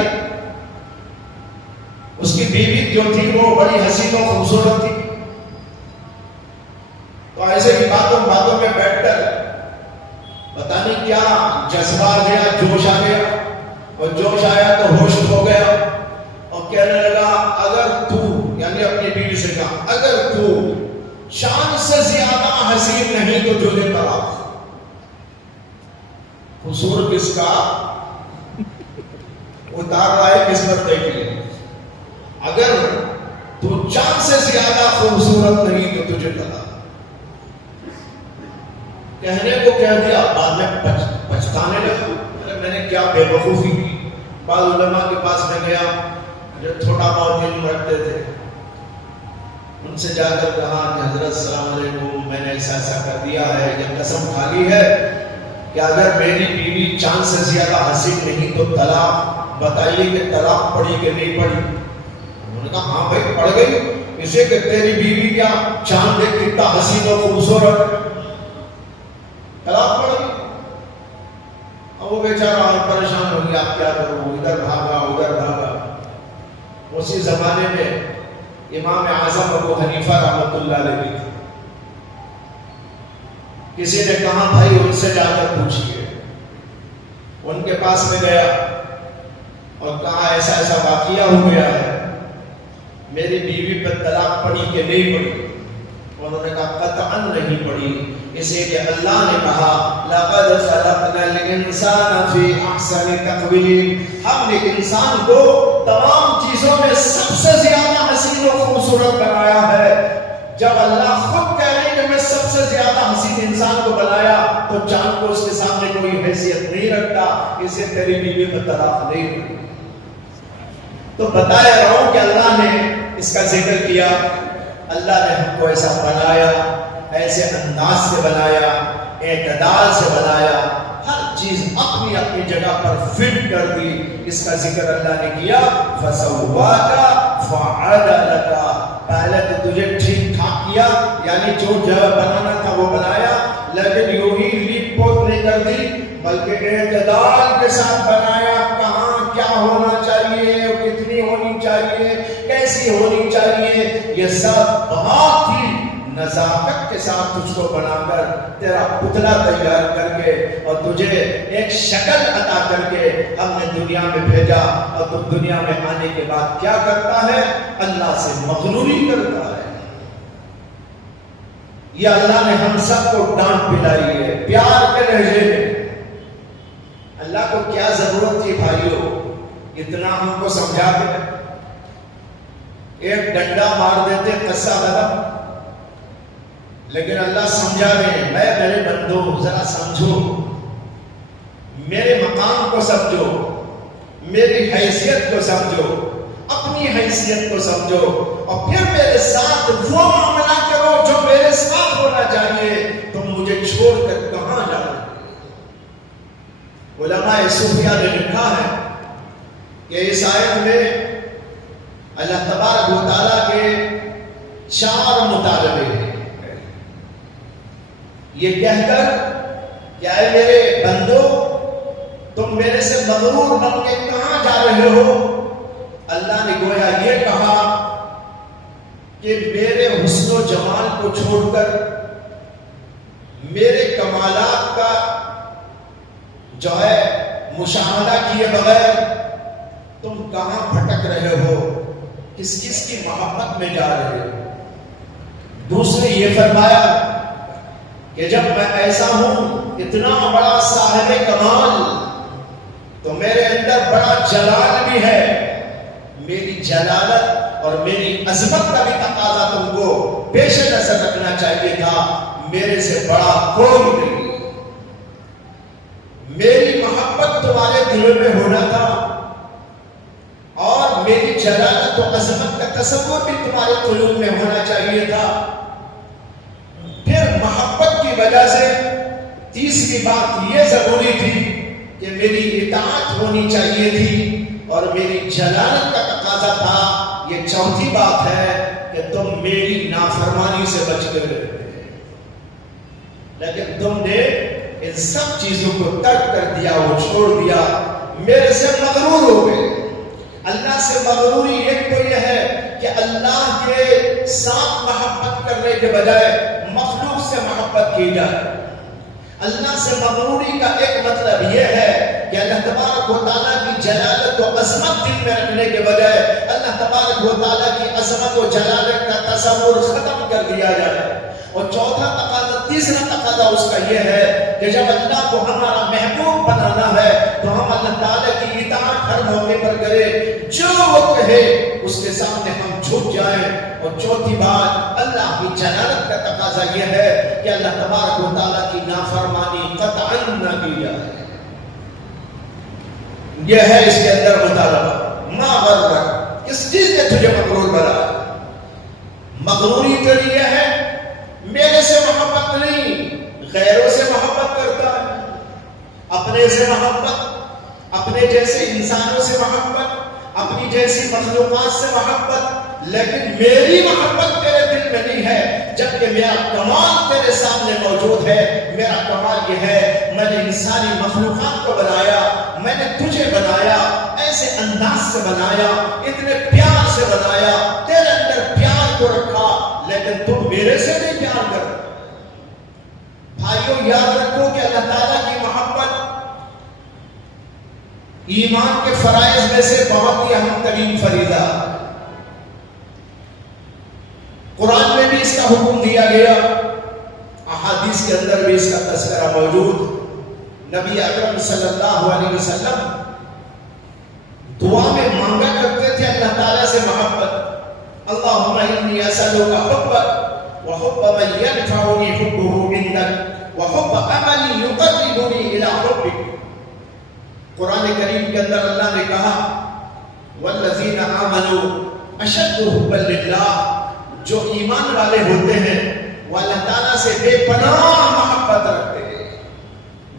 اس کی بیوی جو تھی وہ بڑی حسین و خوبصورت تھی، تو ایسے ہی باتوں میں بیٹھ کر پتہ نہیں کیا جذبہ آ گیا، جوش آ گیا، اور جوش آیا تو ہوش ہو گیا، اور کہنے لگا اگر تو، یعنی اپنی بیوی سے کہا، اگر تو شان سے زیادہ حسین نہیں تو تجھے طلاق۔ قصور کس کا؟ اتار رہا ہے قسمت دیکھ لے۔ اگر تو چاند سے زیادہ خوبصورت نہیں تو تجھے طلاق۔ کہنے کو کہہ دیا، بعد میں پچھتانے لگا، میں نے کیا بے وقوفی کی۔ بعض علماء کے پاس میں گیا جو تھوڑا بہت علم رکھتے تھے، ان سے جا کر کہا کہ حضرت السلام علیکم، میں نے ایسا کر دیا ہے، یہ قسم کھا لی ہے کہ اگر میری بیوی چاند سے زیادہ حسین نہیں تو طلاق۔ بتائیے کہ طلاق پڑی کہ نہیں پڑی؟ انہوں نے کہا ہاں بھائی پڑ گئی. اسے کہ تیری بیوی کیا چاند دیکھ کتنا حسین و خوبصورت ہے. طلاق پڑ گئی. اب وہ بیچارہ اور پریشان ہو گیا آپ کیا کروں, ادھر بھاگا ادھر بھاگا. اسی زمانے میں امام اعظم ابو حنیفہ رحمۃ اللہ علیہ بھی تھے. کسی نے کہا بھائی ان سے جا کر پوچھئے. ان کے پاس میں گیا اور کہا ایسا ایسا واقعہ ہو گیا ہے, میری بیوی پر طلاق پڑی کہ نہیں پڑی؟ انہوں نے کہا قطعاً نہیں پڑی, اسی لیے اللہ نے کہا لَقَدْ خَلَقْنَا الْإِنسَانَ فِي أَحْسَنِ تَقْوِيمٍ. ہم نے انسان کو تمام چیزوں میں سب سے زیادہ حسین و خوبصورت بنایا ہے. جب اللہ خود کہہ رہے کہ میں سب سے زیادہ حسین انسان کو بنایا تو چاند کو اس کے سامنے کوئی حیثیت نہیں رکھتا. اسے تیری بیوی پر طلاق نہیں پڑی. تو بتایا رہا ہوں کہ اللہ نے اس کا ذکر کیا. اللہ نے ہم کو ایسا بنایا, ایسے انداز سے بنایا, اعتدال سے بنایا, ہر چیز اپنی اپنی جگہ پر فٹ کر دی. اس کا ذکر اللہ نے کیا فَسَوَّاكَ فَعَدَلَكَ. پہلے تو تجھے ٹھیک ٹھاک کیا, یعنی جو جگہ بنانا تھا وہ بنایا, لیکن یوں ہی لیپ پوت نہیں کر دی بلکہ اعتدال کے ساتھ بنایا. کہاں کیا ہونا چاہیے, کتنی ہونی چاہیے, کیسی ہونی چاہیے, یہ سب بہت ہی نزاکت کے ساتھ تجھ کو بنا کر تیرا پتلا تیار کر کے اور تجھے ایک شکل عطا کر کے ہم نے دنیا میں بھیجا. اور تو دنیا میں آنے کے بعد کیا کرتا ہے؟ اللہ سے مغروری کرتا ہے. یہ اللہ نے ہم سب کو ڈانٹ پلائی ہے پیار کے لہجے میں. اللہ کو کیا ضرورت تھی بھائیو اتنا ہم کو سمجھا کے ایک ڈنڈا مار دیتے قصہ ختم. لیکن اللہ سمجھا رہے ہیں, میں میرے بندوں ذرا سمجھو, میرے مقام کو سمجھو, میری حیثیت کو سمجھو, اپنی حیثیت کو سمجھو, اور پھر میرے ساتھ وہ معاملہ کرو جو میرے ساتھ ہونا چاہیے. تم مجھے چھوڑ کر کہاں جا رہے؟ علماء صوفیہ نے لکھا ہے کہ اس آیت میں اللہ تبارک و تعالیٰ کے 4 مطالبے ہیں. یہ کہہ کر کہ اے میرے بندو تم میرے سے مغرور بن کے کہاں جا رہے ہو؟ اللہ نے گویا یہ کہا کہ میرے حسن و جمال کو چھوڑ کر میرے کمالات کا جو ہے مشاہدہ کیے بغیر تم کہاں بھٹک رہے ہو, کس کس کی محبت میں جا رہے ہو. دوسرے یہ فرمایا کہ جب میں ایسا ہوں اتنا بڑا صاحب کمال تو میرے اندر بڑا جلال بھی ہے. میری جلالت اور میری عظمت کا بھی تقاضا تم کو پیش نظر رکھنا چاہیے تھا. میرے سے بڑا کوئی نہیں. میری محبت تمہارے دلوں میں ہونا تھا اور میری جلالت و عظمت کا تصور بھی تمہارے قلوب میں ہونا چاہیے تھا. پھر محبت کی وجہ سے تیسری بات یہ ضروری تھی کہ میری اطاعت ہونی چاہیے تھی اور میری جلالت کا تقاضا تھا. یہ چوتھی بات ہے کہ تم میری نافرمانی سے بچ کر رہے. لیکن تم نے ان سب چیزوں کو ترک کر دیا, وہ چھوڑ دیا, میرے سے مغرور ہو گئے. اللہ سے مغروری ایک تو یہ ہے کہ اللہ کے ساتھ محبت کرنے کے بجائے مخلوق سے محبت کی جائے. اللہ سے مغروری کا ایک مطلب یہ ہے کہ اللہ تبارک و تعالیٰ کی جلالت و عظمت دل میں رکھنے کے بجائے اللہ تبارک و تعالیٰ کی عظمت و جلالت کا تصور ختم کر دیا جائے. اور چوتھا تقاضا, تیسرا تقاضا اس کا یہ ہے کہ جب اللہ کو ہمارا محبوب بنانا ہے تو ہم اللہ تعالیٰ کی اطاعت ہر موقع پر کریں, جو وہ کہے اس کے سامنے ہم جھک جائیں. اور چوتھی بات اللہ کی جلالت کا تقاضا یہ ہے کہ اللہ تبارک و تعالیٰ کی نافرمانی قطعاً نہ کی جائے. یہ ہے اس کے اندر مطالبہ. ما غرک, کس چیز نے تجھے مغرور بنایا؟ مغروری تو یہ ہے میرے سے محبت نہیں, غیروں سے محبت کرتا ہے, اپنے سے محبت, اپنے جیسے انسانوں سے محبت, اپنی جیسی مخلوقات سے محبت، لیکن میری محبت تیرے دل میں نہیں ہے، جبکہ میرا کمال تیرے سامنے موجود ہے۔ میرا کمال یہ ہے، میں نے ان ساری مخلوقات کو بنایا، میں نے تجھے بنایا، ایسے انداز سے بنایا، اتنے پیار سے بنایا، تیرے اندر پیار کو رکھا، لیکن تم میرے سے نہیں پیار کر۔ بھائیوں یاد رکھو کہ اللہ تعالیٰ کی محبت ایمان کے فرائض میں سے بہت ہی اہم ترین فریضہ۔ قرآن میں بھی اس کا حکم دیا گیا، احادیث کے اندر بھی اس کا تذکرہ موجود۔ نبی اکرم صلی اللہ علیہ وسلم دعا میں مانگا کرتے تھے اللہ تعالیٰ سے محبت۔ اللہم انی اسألک حبک وحب من ینفعنی حبہ منک وحب عمل یقربنی الی حبک۔ قرآن کریم کے اندر اللہ نے کہا والذین آمنوا اشد حبا للہ، جو ایمان والے ہوتے ہیں وہ اللہ تعالیٰ سے بے پناہ محبت رکھتے ہیں۔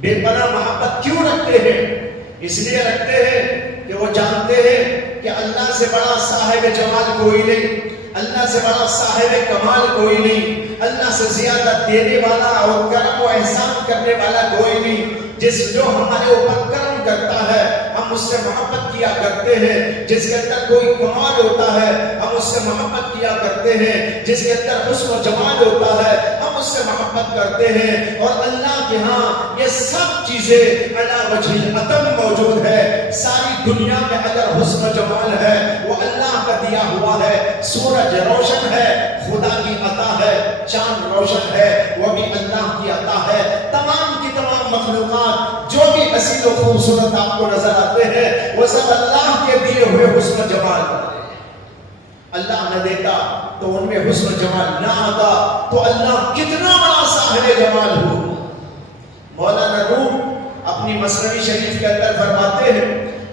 بے پناہ محبت کیوں رکھتے ہیں؟ اس لیے رکھتے ہیں کہ وہ جانتے ہیں کہ اللہ سے بڑا صاحب جمال کوئی نہیں، اللہ سے بڑا صاحب کمال کوئی نہیں، اللہ سے زیادہ دینے والا اور کرم و احسان کرنے والا کوئی نہیں۔ جو ہمارے اوپر کرم کرتا ہے ہم اس سے محبت کیا کرتے ہیں، جس کے اندر کوئی کمال ہوتا ہے ہم اس سے محبت کیا کرتے ہیں، جس کے اندر حسن و جمال ہوتا ہے ہم اس سے محبت کرتے ہیں۔ اور اللہ کے ہاں یہ سب چیزیں علی وجہ العتم موجود ہے۔ ساری دنیا میں اگر حسن و جمال ہے وہ اللہ کا دیا ہوا ہے۔ سورج روشن ہے، خدا کی عطا ہے، چاند روشن ہے، وہ بھی اللہ کی عطا ہے۔ تمام کی تمام مخلوقات جو بھی اصیل و خوبصورت آپ کو نظر آتے ہیں وہ سب اللہ کے دیے ہوئے حسن و جمال ہیں۔ اللہ نہ دیتا تو ان میں حسن و جمال نہ آتا، تو اللہ کتنا بڑا صاحب جمال ہو۔ مولانا روم اپنی مثنوی شریف کے اندر فرماتے ہیں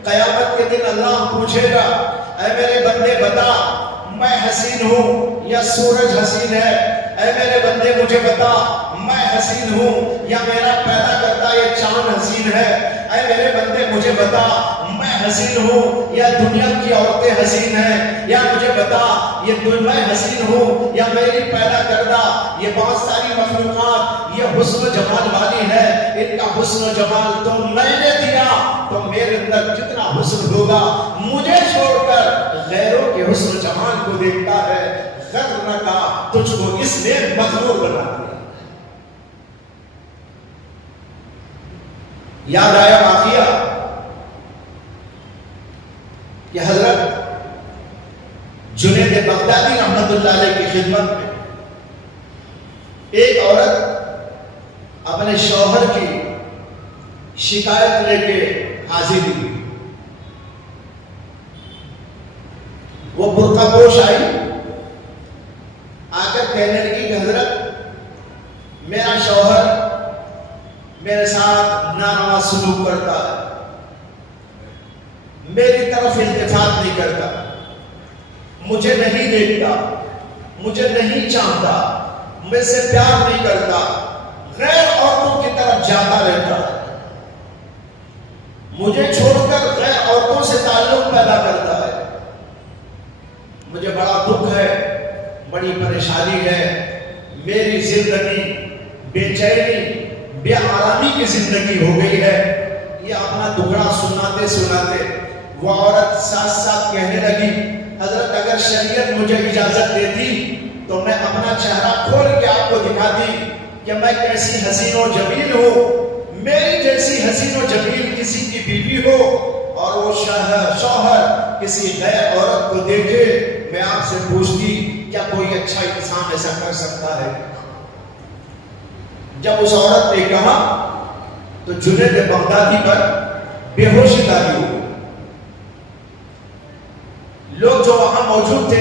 قیامت کے دن اللہ پوچھے گا اے میرے بندے بتا میں حسین ہوں یا سورج حسین ہے؟ اے میرے بندے مجھے بتا میں حسین ہوں یا میرا پیدا کرتا یہ چاند حسین ہے؟ اے میرے بندے مجھے بتا میں حسین ہوں یا دنیا کی عورتیں حسین ہیں؟ یا مجھے بتا میں حسین ہوں یا میری پیدا کردہ یہ بہت ساری مخلوقات یہ حسن و جمال والی ہے، ان کا حسن و جمال تو میں نے دیا، تو میرے اندر کتنا حسن ہوگا؟ مجھے چھوڑ کر غیروں کے حسن و جمال کو دیکھتا ہے، غر نہ کا تجھ کو اس نے مغرور بنا دیا۔ یاد آیا واقعہ کہ حضرت جنید بغدادی رحمت اللہ علیہ کی خدمت میں ایک عورت اپنے شوہر کی شکایت لے کے حاضر ہوئی۔ وہ برقع پوش آئی، آ کر کہنے لگی کہ حضرت میرا شوہر میرے ساتھ ناروا سلوک کرتا ہے، میری طرف التفات نہیں کرتا، مجھے نہیں دیکھتا، مجھے نہیں چاہتا، مجھ سے پیار نہیں کرتا، غیر عورتوں کی طرف جاتا رہتا ہے، مجھے چھوڑ کر غیر عورتوں سے تعلق پیدا کرتا ہے۔ مجھے بڑا دکھ ہے، بڑی پریشانی ہے، میری زندگی بے چینی بے آرامی کی زندگی ہو گئی ہے۔ یہ اپنا دکھڑا سناتے سناتے وہ عورت ساتھ ساتھ کہنے لگی حضرت اگر شریعت مجھے اجازت دیتی تو میں اپنا چہرہ کھول کے آپ کو دکھاتی کہ میں کیسی حسین و جمیل ہوں، میری جیسی حسین و جمیل کسی کی بیوی ہو اور وہ شوہر کسی غیر عورت کو دیکھے، میں آپ سے پوچھتی کیا کوئی اچھا انسان ایسا کر سکتا ہے؟ جب اس عورت نے کہا تو جنید بغدادی پر بے ہوشی طاری ہو۔ لوگ جو وہاں موجود تھے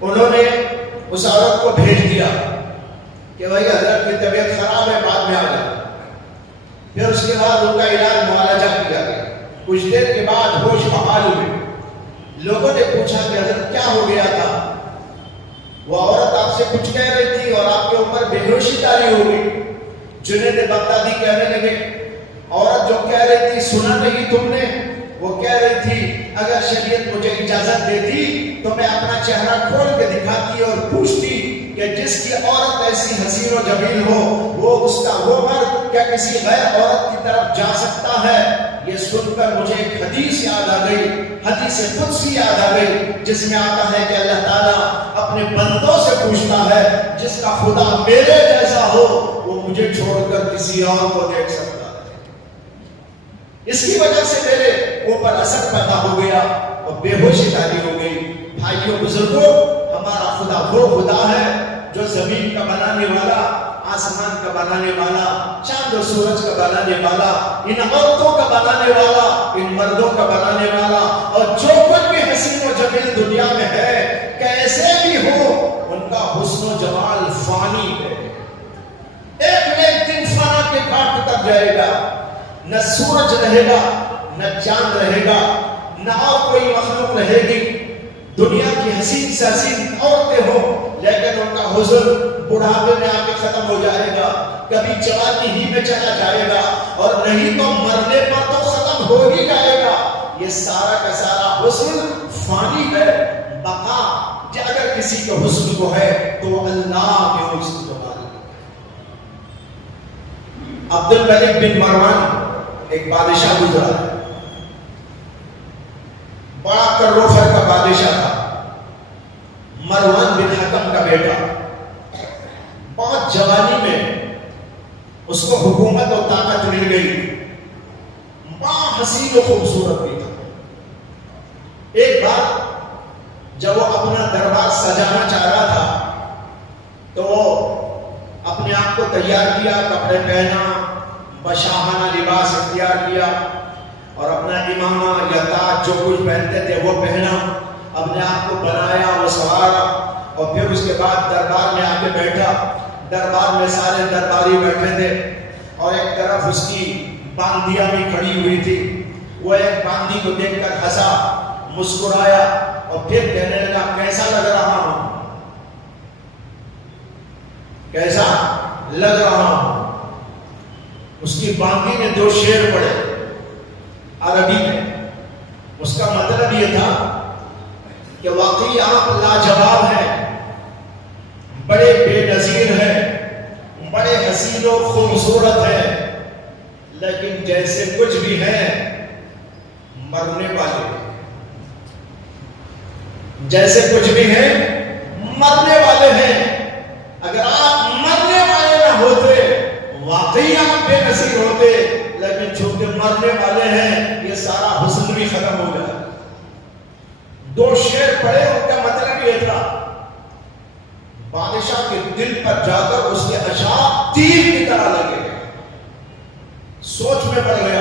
انہوں نے اس عورت کو بھیج دیا کہ بھائی حضرت کی طبیعت خراب ہے، بعد میں آ جائے۔ پھر اس کے بعد ان کا علاج معالجہ کیا گیا، کچھ دیر کے بعد ہوش بحال ہوئے۔ لوگوں نے پوچھا کہ حضرت کیا ہو گیا تھا؟ وہ عورت آپ سے کچھ کہہ رہی تھی اور آپ کے اوپر بے ہوشی طاری ہو گئی۔ جنید بغدادی کہنے لگے عورت جو کہہ رہی تھی سنا نہیں تم نے؟ وہ کہہ رہی تھی اگر شریعت مجھے اجازت دیتی تو میں اپنا چہرہ کھول کے دکھاتی اور پوچھتی کہ جس کی عورت ایسی حسین و جمیل ہو وہ مرد کیا کسی غیر عورت کی طرف جا سکتا ہے؟ یہ سن کر مجھے ایک حدیث یاد آ گئی، حدیث قدسی یاد آ گئی، جس میں آتا ہے کہ اللہ تعالیٰ اپنے بندوں سے پوچھتا ہے جس کا خدا میرے جیسا ہو وہ مجھے چھوڑ کر کسی اور کو دیکھ سکتا ہے۔ اس کی وجہ سے میرے اوپر اثر پیدا ہو گیا اور بے ہوشی تاری ہو گئی۔ بھائیوں بزرگوں، ہمارا خدا وہ خدا ہے جو زمین کا بنانے والا، آسمان کا بنانے والا، چاند و سورج کا بنانے والا، ان عورتوں کا بنانے والا، ان مردوں کا بنانے والا، اور جو کچھ بھی حسین و جمیل دنیا میں ہے کیسے بھی ہو ان کا حسن و جمال فانی ہے، ایک دن فنا کے گھاٹ تک جائے گا، نہ سورج رہے گا، نہ چاند رہے گا، نہ اور کوئی مخلوق رہے گی۔ دنیا کی حسین سے حسین عورتیں ہوں لیکن ان کا حسن بڑھاپے میں آ کے ختم ہو جائے گا، کبھی جوانی ہی میں چلا جائے گا، اور نہیں تو مرنے پر تو ختم ہو ہی جائے گا۔ یہ سارا کا سارا حسن فانی ہے، بقا اگر کسی کے حسن کو ہے تو اللہ کے حسن کو ہے۔ عبد الملک بن مروان ایک بادشاہ گزرا ہے، بڑا کروفر کا بادشاہ تھا، مروان بن حکم کا بیٹا۔ بہت جوانی میں اس کو حکومت اور طاقت مل گئی، بڑا حسین و خوبصورت بھی تھا۔ ایک بار جب وہ اپنا دربار سجانا چاہ رہا تھا تو وہ اپنے آپ کو تیار کیا، کپڑے پہنا، بشاہانہ لباس اختیار کیا اور اپنا امامہ یا تاج جو کچھ پہنتے تھے وہ پہنا، اپنے آپ کو بنایا، وہ سوارا، اور پھر اس کے بعد دربار میں آ کے بیٹھا۔ دربار میں سارے درباری بیٹھے تھے اور ایک طرف اس کی باندیاں بھی کھڑی ہوئی تھی۔ وہ ایک باندی کو دیکھ کر ہنسا، مسکرایا اور پھر کہنے لگا کیسا لگ رہا ہوں، کیسا لگ رہا ہوں۔ اس کی باندی نے دو شعر پڑھے عربی میں، اس کا مطلب یہ تھا کہ واقعی آپ لاجواب ہیں، بڑے بے نظیر ہیں، بڑے حسین و خوبصورت ہیں، لیکن جیسے کچھ بھی ہیں مرنے والے، جیسے کچھ بھی ہیں مرنے والے ہیں۔ اگر آپ مرنے والے نہ ہوتے واقعی آپ بے نظیر ہوتے، لیکن چونکہ مرنے والے ہیں یہ سارا حسن بھی ختم ہو گیا۔ دو شعر پڑھے، ان کا مطلب یہ تھا، بادشاہ کے دل پر جا کر اس کے اشعار تیر کی طرح لگے، سوچ میں پڑ گیا،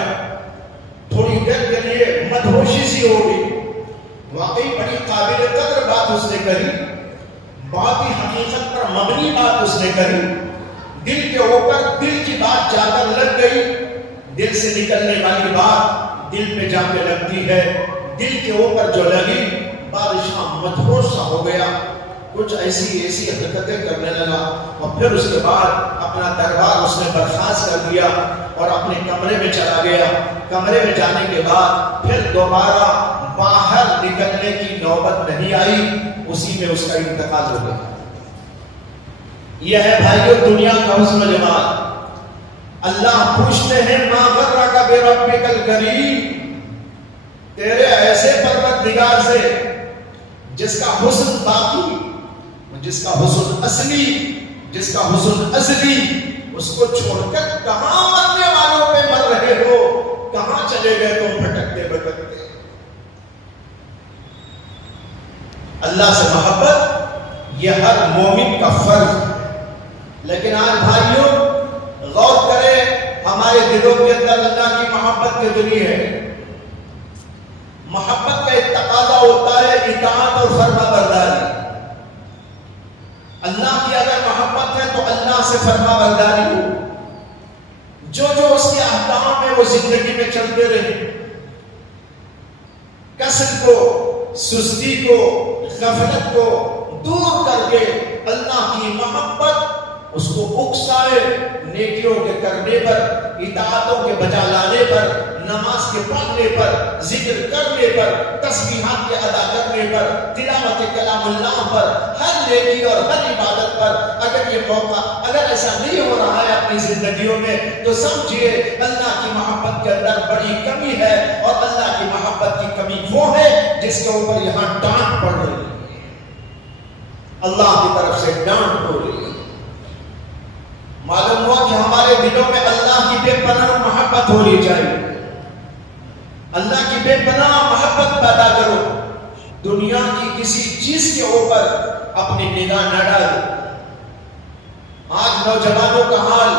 تھوڑی دیر کے لیے مدہوشی سی ہو گئی۔ واقعی بڑی قابل قدر بات اس نے کہی، بہت ہی حقیقت پر مبنی بات اس نے کہی، دل کے اوپر دل کی بات جا کر لگ گئی۔ دل سے نکلنے والی بات دل پہ جا کے لگتی ہے، دل کے اوپر جو لگی بادشاہ مدہوش سا ہو گیا، کچھ ایسی حرکتیں کرنے لگا، اور پھر اس کے بعد اپنا دربار اس نے برخاست کر دیا اور اپنے کمرے میں چلا گیا۔ کمرے میں جانے کے بعد پھر دوبارہ باہر نکلنے کی نوبت نہیں آئی، اسی میں اس کا انتقال ہو گیا۔ یہ ہے بھائیو دنیا کا حسن و جمال۔ اللہ پوچھتے ہیں ما غرک بربک الکریم، تیرے ایسے پروردگار سے جس کا حسن باقی، جس کا حسن اصلی، جس کا حسن اصلی، اس کو چھوڑ کر کہاں مرنے والوں پہ مر رہے ہو، کہاں چلے گئے تم بھٹکتے بھٹکتے۔ اللہ سے محبت یہ ہر مومن کا فرض ہے، لیکن آج بھائیوں غور کریں ہمارے دلوں کے اندر اللہ کی محبت کتنی ہے۔ محبت کا ایک تقاضا ہوتا ہے اطاعت اور فرما برداری۔ اللہ کی اگر محبت ہے تو اللہ سے فرما برداری ہو، جو اس کے احکام میں وہ زندگی میں چلتے رہے، کسل کو، سستی کو، غفلت کو دور کر کے اللہ کی محبت اس کو کو اکسائے نیکیوں کے کرنے پر، اطاعتوں کے بجا لانے پر، نماز کے پڑھنے پر، ذکر کرنے پر، تسبیحات کے ادا کرنے پر، تلاوت کلام اللہ پر، ہر نیکی اور ہر عبادت پر اگر یہ موقع، اگر ایسا نہیں ہو رہا ہے اپنی زندگیوں میں تو سمجھیے اللہ کی محبت کے اندر بڑی کمی ہے، اور اللہ کی محبت کی کمی وہ ہے جس کے اوپر یہاں ڈانٹ پڑ رہی ہے، اللہ کی طرف سے ڈانٹ ہو رہی ہے۔ معلوم ہوا کہ ہمارے دلوں میں اللہ کی بے پناہ محبت ہونی چاہیے، اللہ کی بے پناہ محبت پیدا کرو، دنیا کی کسی چیز کے اوپر اپنی نگاہ نہ ڈالو۔ آج نوجوانوں کا حال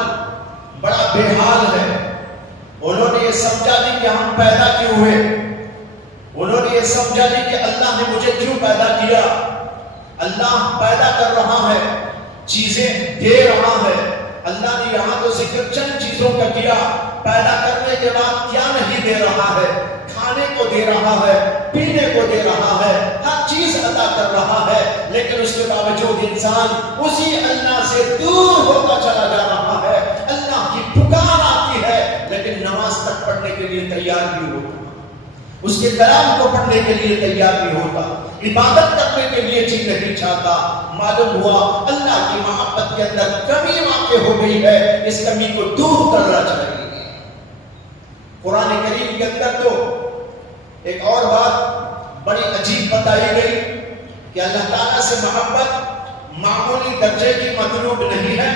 بڑا بے حال ہے، انہوں نے یہ سمجھا نہیں کہ ہم پیدا کیوں ہوئے، انہوں نے یہ سمجھا نہیں کہ اللہ نے مجھے کیوں پیدا کیا۔ اللہ پیدا کر رہا ہے، چیزیں دے رہا ہے، اللہ نے یہاں تو ذکر چند چیزوں کا کیا، پیدا کرنے کے بعد کیا نہیں دے رہا ہے، کھانے کو دے رہا ہے، پینے کو دے رہا ہے، ہر چیز عطا کر رہا ہے، لیکن اس کے باوجود انسان اسی اللہ سے دور ہوتا چلا جا رہا ہے۔ اللہ کی پکار آتی ہے لیکن نماز تک پڑھنے کے لیے تیار نہیں ہوتا، اس کے کلام کو پڑھنے کے لیے تیار نہیں ہوتا، عبادت کرنے کے لیے جی نہیں چاہتا۔ معلوم ہوا اللہ کی محبت کے اندر کمی واقع ہو گئی ہے، اس کمی کو دور کرنا چاہیے۔ قرآن کریم کے اندر تو ایک اور بات بڑی عجیب بتائی گئی کہ اللہ تعالیٰ سے محبت معمولی درجے کی مطلوب نہیں ہے،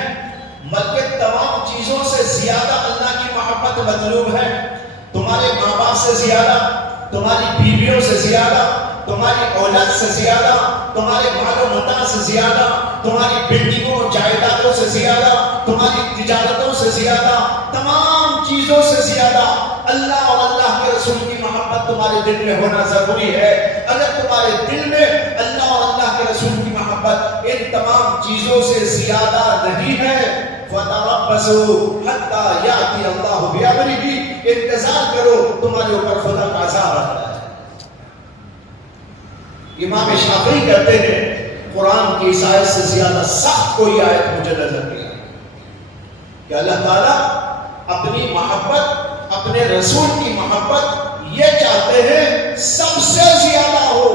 بلکہ تمام چیزوں سے زیادہ اللہ کی محبت مطلوب ہے۔ تمہارے ماں باپ سے زیادہ، تمہاری بیویوں سے زیادہ، تمہاری اولاد سے زیادہ، تمہارے مال و متاع سے زیادہ، تمہاری بلڈنگوں جائیدادوں سے زیادہ، تمہاری تجارتوں سے زیادہ، تمام چیزوں سے زیادہ اللہ اور اللہ کے رسول کی محبت تمہارے دل میں ہونا ضروری ہے۔ اگر تمہارے دل میں اللہ اور اللہ کے رسول کی محبت ان تمام چیزوں سے زیادہ نہیں ہے، فَتَرَبَّصُوا حَتَّى يَأْتِيَ اللَّهُ بِأَمْرِهِ، انتظار کرو، تمہارے اوپر خدا کا عذاب آتا ہے۔ امام شافعی کہتے ہیں قرآن کی اس آیت سے زیادہ سخت کوئی آیت مجھے نظر نہیں آئی کہ اللہ تعالیٰ اپنی محبت، اپنے رسول کی محبت یہ چاہتے ہیں سب سے زیادہ ہو۔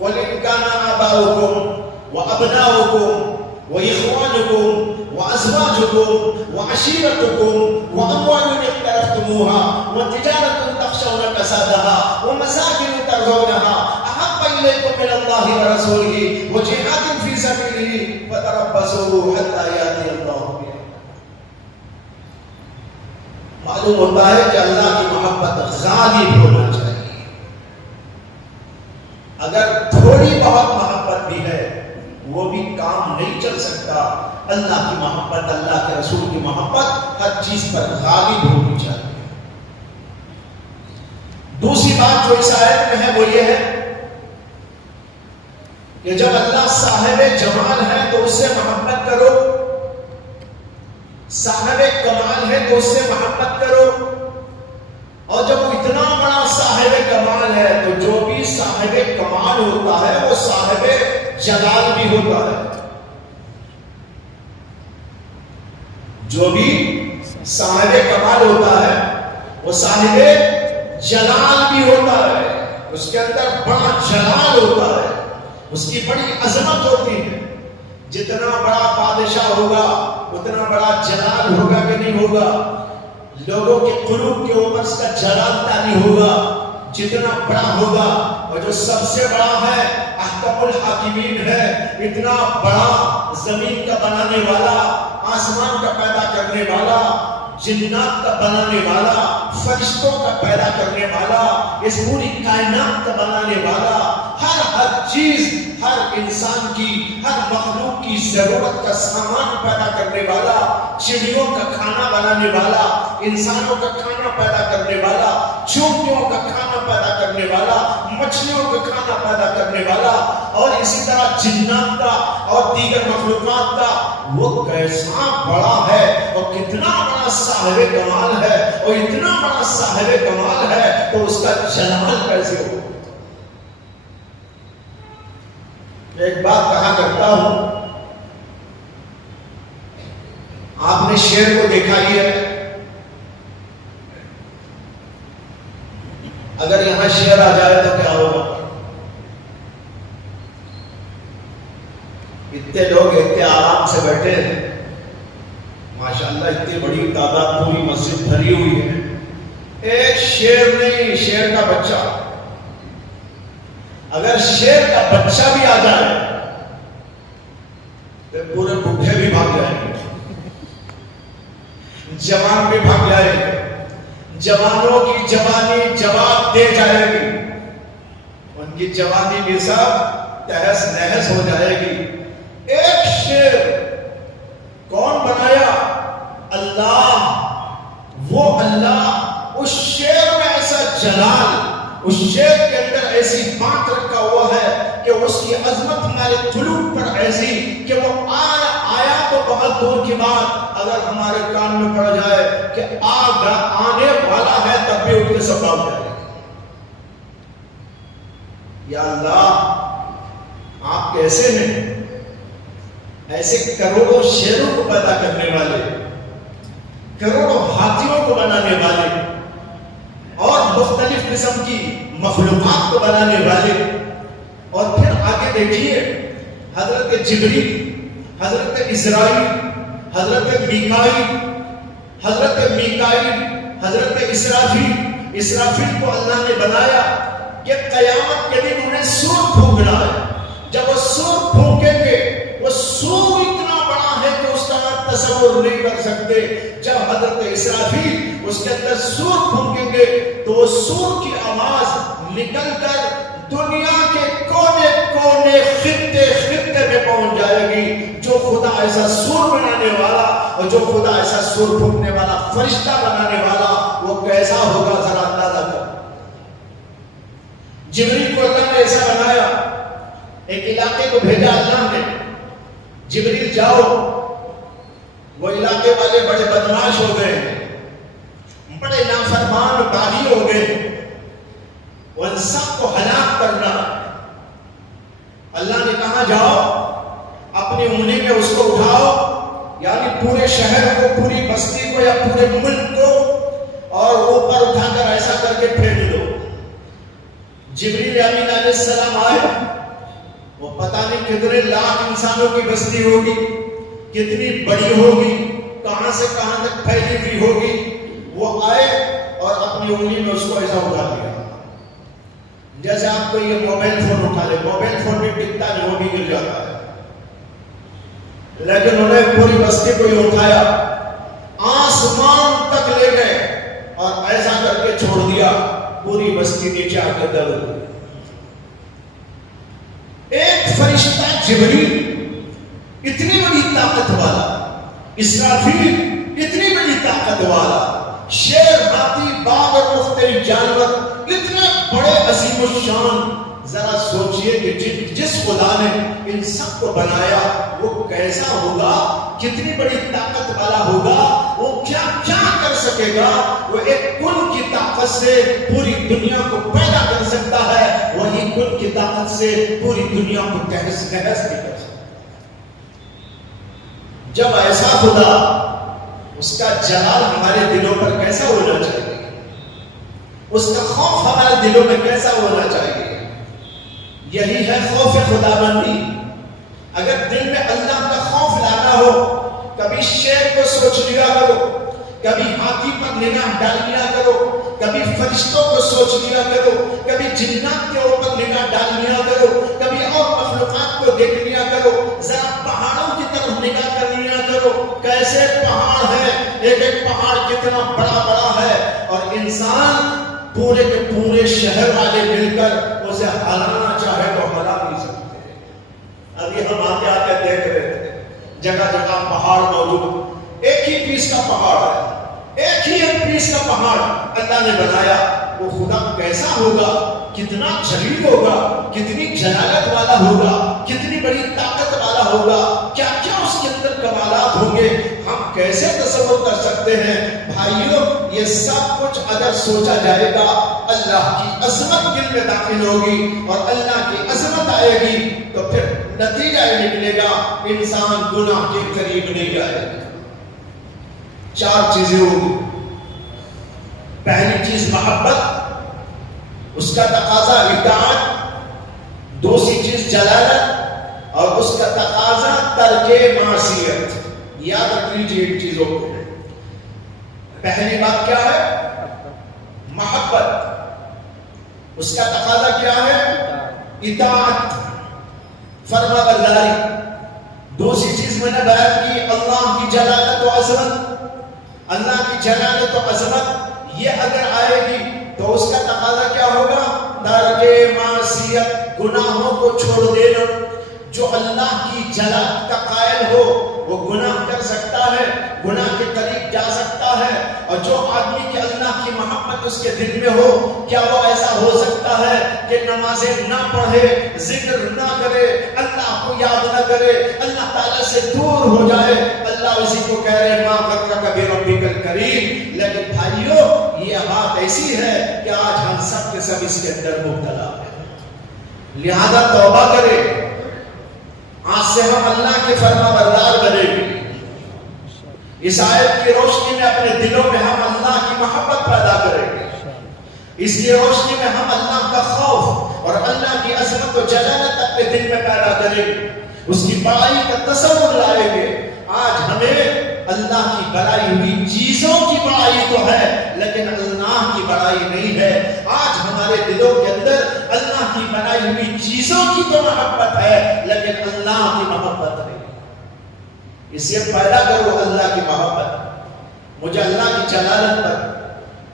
وَإِنْ كَانَ آبَاؤُكُمْ وَأَبْنَاؤُكُمْ وَإِخْوَانُكُمْ وَأَزْوَاجُكُمْ وَعَشِيرَتُكُمْ وَأَمْوَالٌ اقْتَرَفْتُمُوهَا وَتِجَارَةٌ تَخْشَوْنَ كَسَادَهَا وَمَسَاكِنُ تَرْضَوْنَهَا أَحَبَّ إِلَيْكُم مِّنَ اللَّهِ وَرَسُولِهِ وَجِهَادٍ فِي سَبِيلِهِ فَتَرَبَّصُوا حَتَّى يَأْتِيَ اللَّهُ بِأَمْرِهِ۔ معلوم ہوتا ہے کہ اللہ کی محبت غالب ہونا چاہیے۔ اگر تھوڑی بہت محبت بھی ہے وہ بھی کام نہیں چل سکتا۔ اللہ کی محبت، اللہ کے رسول کی محبت ہر چیز پر غالب ہونی چاہیے۔ دوسری بات جو اس آیت میں ہے وہ یہ ہے کہ جب اللہ صاحب جمال ہے تو اس سے محبت کرو، صاحب کمال ہے تو اس سے محبت کرو، اور جب وہ اتنا بڑا صاحب کمال ہے تو جو بھی صاحب کمال ہوتا ہے وہ صاحب جلال بھی ہوتا ہے، جو بھی صاحب کمال ہوتا ہے وہ صاحب جلال بھی ہوتا ہے، اس کے اندر بڑا جلال ہوتا ہے، اس کی بڑی عظمت ہوتی ہے۔ جتنا بڑا بادشاہ ہوگا اتنا بڑا جلال ہوگا کہ نہیں ہوگا؟ لوگوں کے قلوب کے اوپر اس کا جلال تاری ہوگا جتنا بڑا ہوگا۔ اور جو سب سے بڑا ہے احکم الحاکمین ہے، اتنا بڑا زمین کا بنانے والا، آسمان کا پیدا کرنے والا، جنات کا بنانے والا، فرشتوں کا پیدا کرنے والا، اس پوری کائنات کا بنانے والا، ہر چیز، ہر انسان کی، ہر مخلوق کی ضرورت کا سامان پیدا کرنے والا، چڑیوں کا کھانا بنانے والا، انسانوں کا کھانا پیدا کرنے والا، چونٹیوں کا کھانا پیدا کرنے والا، مچھلیوں کا کھانا پیدا کرنے والا، اور اسی طرح جنات کا اور دیگر مخلوقات کا، وہ کیسا بڑا ہے اور کتنا بڑا صاحب کمال ہے، اور اتنا بڑا صاحب کمال ہے تو اس کا جلال کیسے ہو۔ ایک بات کہا کرتا ہوں نے شیر کو دیکھا ہی ہے. اگر یہاں شیر آ جائے تو کیا ہوگا؟ اتنے لوگ اتنے آرام سے بیٹھے ہیں ماشاءاللہ، اتنی بڑی تعداد، پوری مسجد بھری ہوئی ہے. ایک شیر نہیں، شیر کا بچہ، اگر شیر کا بچہ بھی آ جائے تو پورے بوڑھے بھی بھاگ جائیں گے، جوان بھی بھاگ جائیں گے، جوانوں کی جوانی جواب دے جائے گی، ان کی جوانی بھی سب تہس نہس ہو جائے گی. ایک شیر کون بنایا؟ اللہ. وہ اللہ اس شیر میں ایسا جلال، اس شیر کے اندر ایسی بات رکھا ہوا ہے کہ اس کی عظمت ہمارے قلوب پر ایسی کہ وہ آیا تو بہت دور کی بات اگر ہمارے کان میں پڑ جائے کہ آنے والا ہے تب بھی ان کے سبب ہے. یا اللہ آپ کیسے ہیں؟ ایسے کروڑوں شیروں کو پیدا کرنے والے، کروڑوں ہاتھیوں کو بنانے والے اور مختلف قسم کی مخلوقات کو بنانے والے. اور پھر آگے دیکھیے حضرت جبریل، حضرت اسرائیل، حضرت میکائیل، حضرت اسرافیل کو اللہ نے بنایا کہ قیامت کے دن انہیں سور پھونکنا ہے. جب وہ سور پھونکیں گے، وہ سور اتنا بڑا ہے کہ اس کا آپ تصور نہیں کر سکتے. جب حضرت اسرافیل اس کے اندر سور پھونکیں گے تو وہ سور کی آواز نکل کر دنیا کے کونے کونے، خطے خطے میں پہنچ جائے گی. جو خدا ایسا سور بنانے والا اور جو خدا ایسا سور پھونکنے والا فرشتہ بنانے والا وہ کیسا ہوگا ذرا اندازہ کر. جبریل کو اللہ نے ایسا بنایا، ایک علاقے کو بھیجا اللہ نے، جبریل جاؤ. وہ علاقے والے بڑے بدماش ہو گئے، بڑے نافرمان باغی ہو گئے، ان سب کو ہلاک کرنا. اللہ نے کہا جاؤ اپنی انگلی میں اس کو اٹھاؤ، یعنی پورے شہر کو، پوری بستی کو یا پورے ملک کو، اور اوپر اٹھا کر ایسا کر کے پھینک دو. جبریل امین علیہ السلام آئے. وہ پتہ نہیں کتنے لاکھ انسانوں کی بستی ہوگی، کتنی بڑی ہوگی، کہاں سے کہاں تک پھیلی ہوئی ہوگی. وہ آئے اور اپنی انگلی میں اس کو ایسا اٹھا دیا جیسے آپ کو یہ موبائل فون اٹھا لے. موبائل فون بھی ٹکتا نہیں، وہ بھی گر جاتا ہے، لیکن انہیں پوری بستی کو ہی اٹھایا، آسمان تک لے گئے اور ایسا کر کے چھوڑ دیا. پوری بستی نیچے آ کے دب گئی. ایک فرشتہ جبریل اتنی بڑی طاقت والا، اسرافیل اتنی بڑی طاقت والا، شیر، ہاتھی، باغ اور مختلف جانور اتنے بڑے عظیم الشان. ذرا سوچئے کہ جس خدا نے ان سب کو بنایا وہ کیسا ہوگا، کتنی بڑی طاقت والا ہوگا، وہ کیا کیا کر سکے گا. وہ ایک کن کی طاقت سے پوری دنیا کو پیدا کر سکتا ہے، وہی کن کی طاقت سے پوری دنیا کو تہس نہس بھی کر سکتا ہے. جب ایسا خدا، اس کا جلال ہمارے دلوں پر کیسا ہونا چاہیے، اس کا خوف ہمارے دلوں میں کیسا ہونا چاہیے. یہی ہے خوف خدا بندی. اگر دل میں اللہ کا خوف لانا ہو، کبھی شیر کو سوچ لیا کرو، کبھی ہاتھی پر نگاہ ڈال لیا کرو، کبھی فرشتوں کو سوچ لیا کرو، کبھی جنات کے اوپر نگاہ ڈال لیا کرو، کبھی اور مخلوقات کو دیکھ لیا کرو، ذرا پہاڑوں کی طرف نگاہ کر لیا کرو. کیسے پہاڑ ہے، ایک ایک پہاڑ کتنا بڑا بڑا ہے، اور انسان پورے کے پورے شہر والے مل کر اسے ہلانا چاہے تو ہلا نہیں سکتے. ابھی ہم آتے آتے دیکھ رہے تھے جگہ جگہ پہاڑ موجود. ایک ہی پیس کا پہاڑ ہے، ایک ہی پیس کا پہاڑ اللہ نے بنایا. وہ خدا کیسا ہوگا، کتنا جلیل ہوگا، کتنی جلالت والا ہوگا، کتنی بڑی طاقت والا ہوگا، کیا کیا اس کے اندر کمالات ہوں گے، ہم کیسے تصور کر سکتے ہیں. بھائیوں یہ سب کچھ اگر سوچا جائے گا، اللہ کی عظمت دل میں داخل ہوگی اور اللہ کی عظمت آئے گی تو پھر نتیجہ نکلے گا انسان گناہ کے قریب نہیں جائے گا. 4 چیزیں ہوگی. پہلی چیز محبت، اس کا تقاضا اطاعت، دوسری چیز جلالت، اور اس کا تقاضا ترک معصیت. یاد رکھ لیجیے ان چیزوں کو. پہلی بات کیا ہے؟ محبت. اس کا تقاضا کیا ہے؟ اطاعت، فرما برداری. دوسری چیز میں نے بیان کی اللہ کی جلالت و عظمت. اللہ کی جلالت و عظمت یہ اگر آئے گی تو اس کا تقاضا کیا ہوگا؟ ترک معصیت، گناہوں کو چھوڑ دینا. جو اللہ کی جلالت کا قائل ہو وہ گناہ کر سکتا ہے، گناہ کے قریب جا سکتا ہے. اور جو آدمی کے اللہ کی محبت اس کے دل میں ہو، کیا وہ ایسا ہو سکتا ہے کہ نمازیں نہ پڑھے، ذکر نہ کرے، اللہ کو یاد نہ کرے، اللہ تعالیٰ سے دور ہو جائے؟ اللہ اسی کو کہہ رہے ما غرک بربک الکریم. لیکن بھائیو یہ بات ایسی ہے کہ آج ہم سب کے سب اس کے اندر مبتلا ہیں. لہذا توبہ کرے، آج سے ہم اللہ کے فرما بردار بنے گے. اس آیت کی روشنی میں اپنے دلوں میں ہم اللہ کی محبت پیدا کریں گے. اس کی روشنی میں ہم اللہ کا خوف اور اللہ کی عظمت و جلالت اپنے دل میں پیدا کریں گے. اس کی بڑائی کا تصور لائیں گے. آج ہمیں اللہ کی بڑائی ہوئی چیزوں کی بڑائی تو ہے لیکن اللہ کی بڑائی نہیں ہے. آج ہمارے دلوں کے اندر اللہ کی بنائی ہوئی چیزوں کی تو محبت ہے لیکن اللہ کی محبت نہیں. اس لیے پیدا کرو اللہ کی محبت. مجھے اللہ کی جلالت پر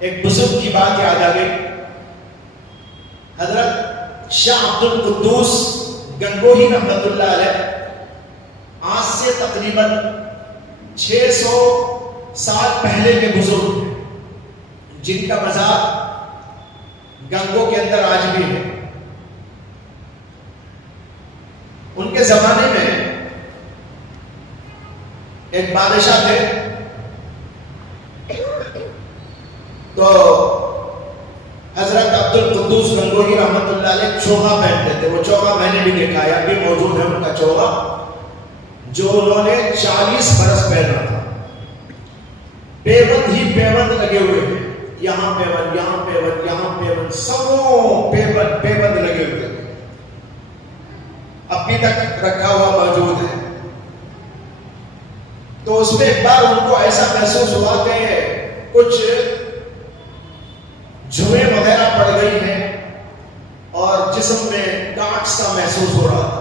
ایک بزرگ کی بات یاد آ گئی. حضرت شاہ عبد القدوس گنگوہی رحمت اللہ علیہ آج سے تقریباً 600 سال پہلے کے بزرگ ہیں جن کا مزار گنگو کے اندر آج بھی ہے. ان کے زمانے میں ایک بادشاہ تھے تو حضرت عبد القدوس گنگوہی رحمت اللہ علیہ چوغا پہنتے تھے. وہ چوغا میں نے بھی دیکھا ہے، ابھی موجود ہے ان کا چوغا جو انہوں نے 40 برس پہنا تھا. پیوند ہی پیوند لگے ہوئے تھے، یہاں پیوند، یہاں پیوند، یہاں پیوند، سبوں پیوند لگے ہوئے تھے. ابھی تک رکھا ہوا موجود ہے. تو اس میں ایک بار ان کو ایسا محسوس ہوا کہ کچھ جوئیں وغیرہ پڑ گئی ہیں اور جسم میں کاٹ سا محسوس ہو رہا تھا.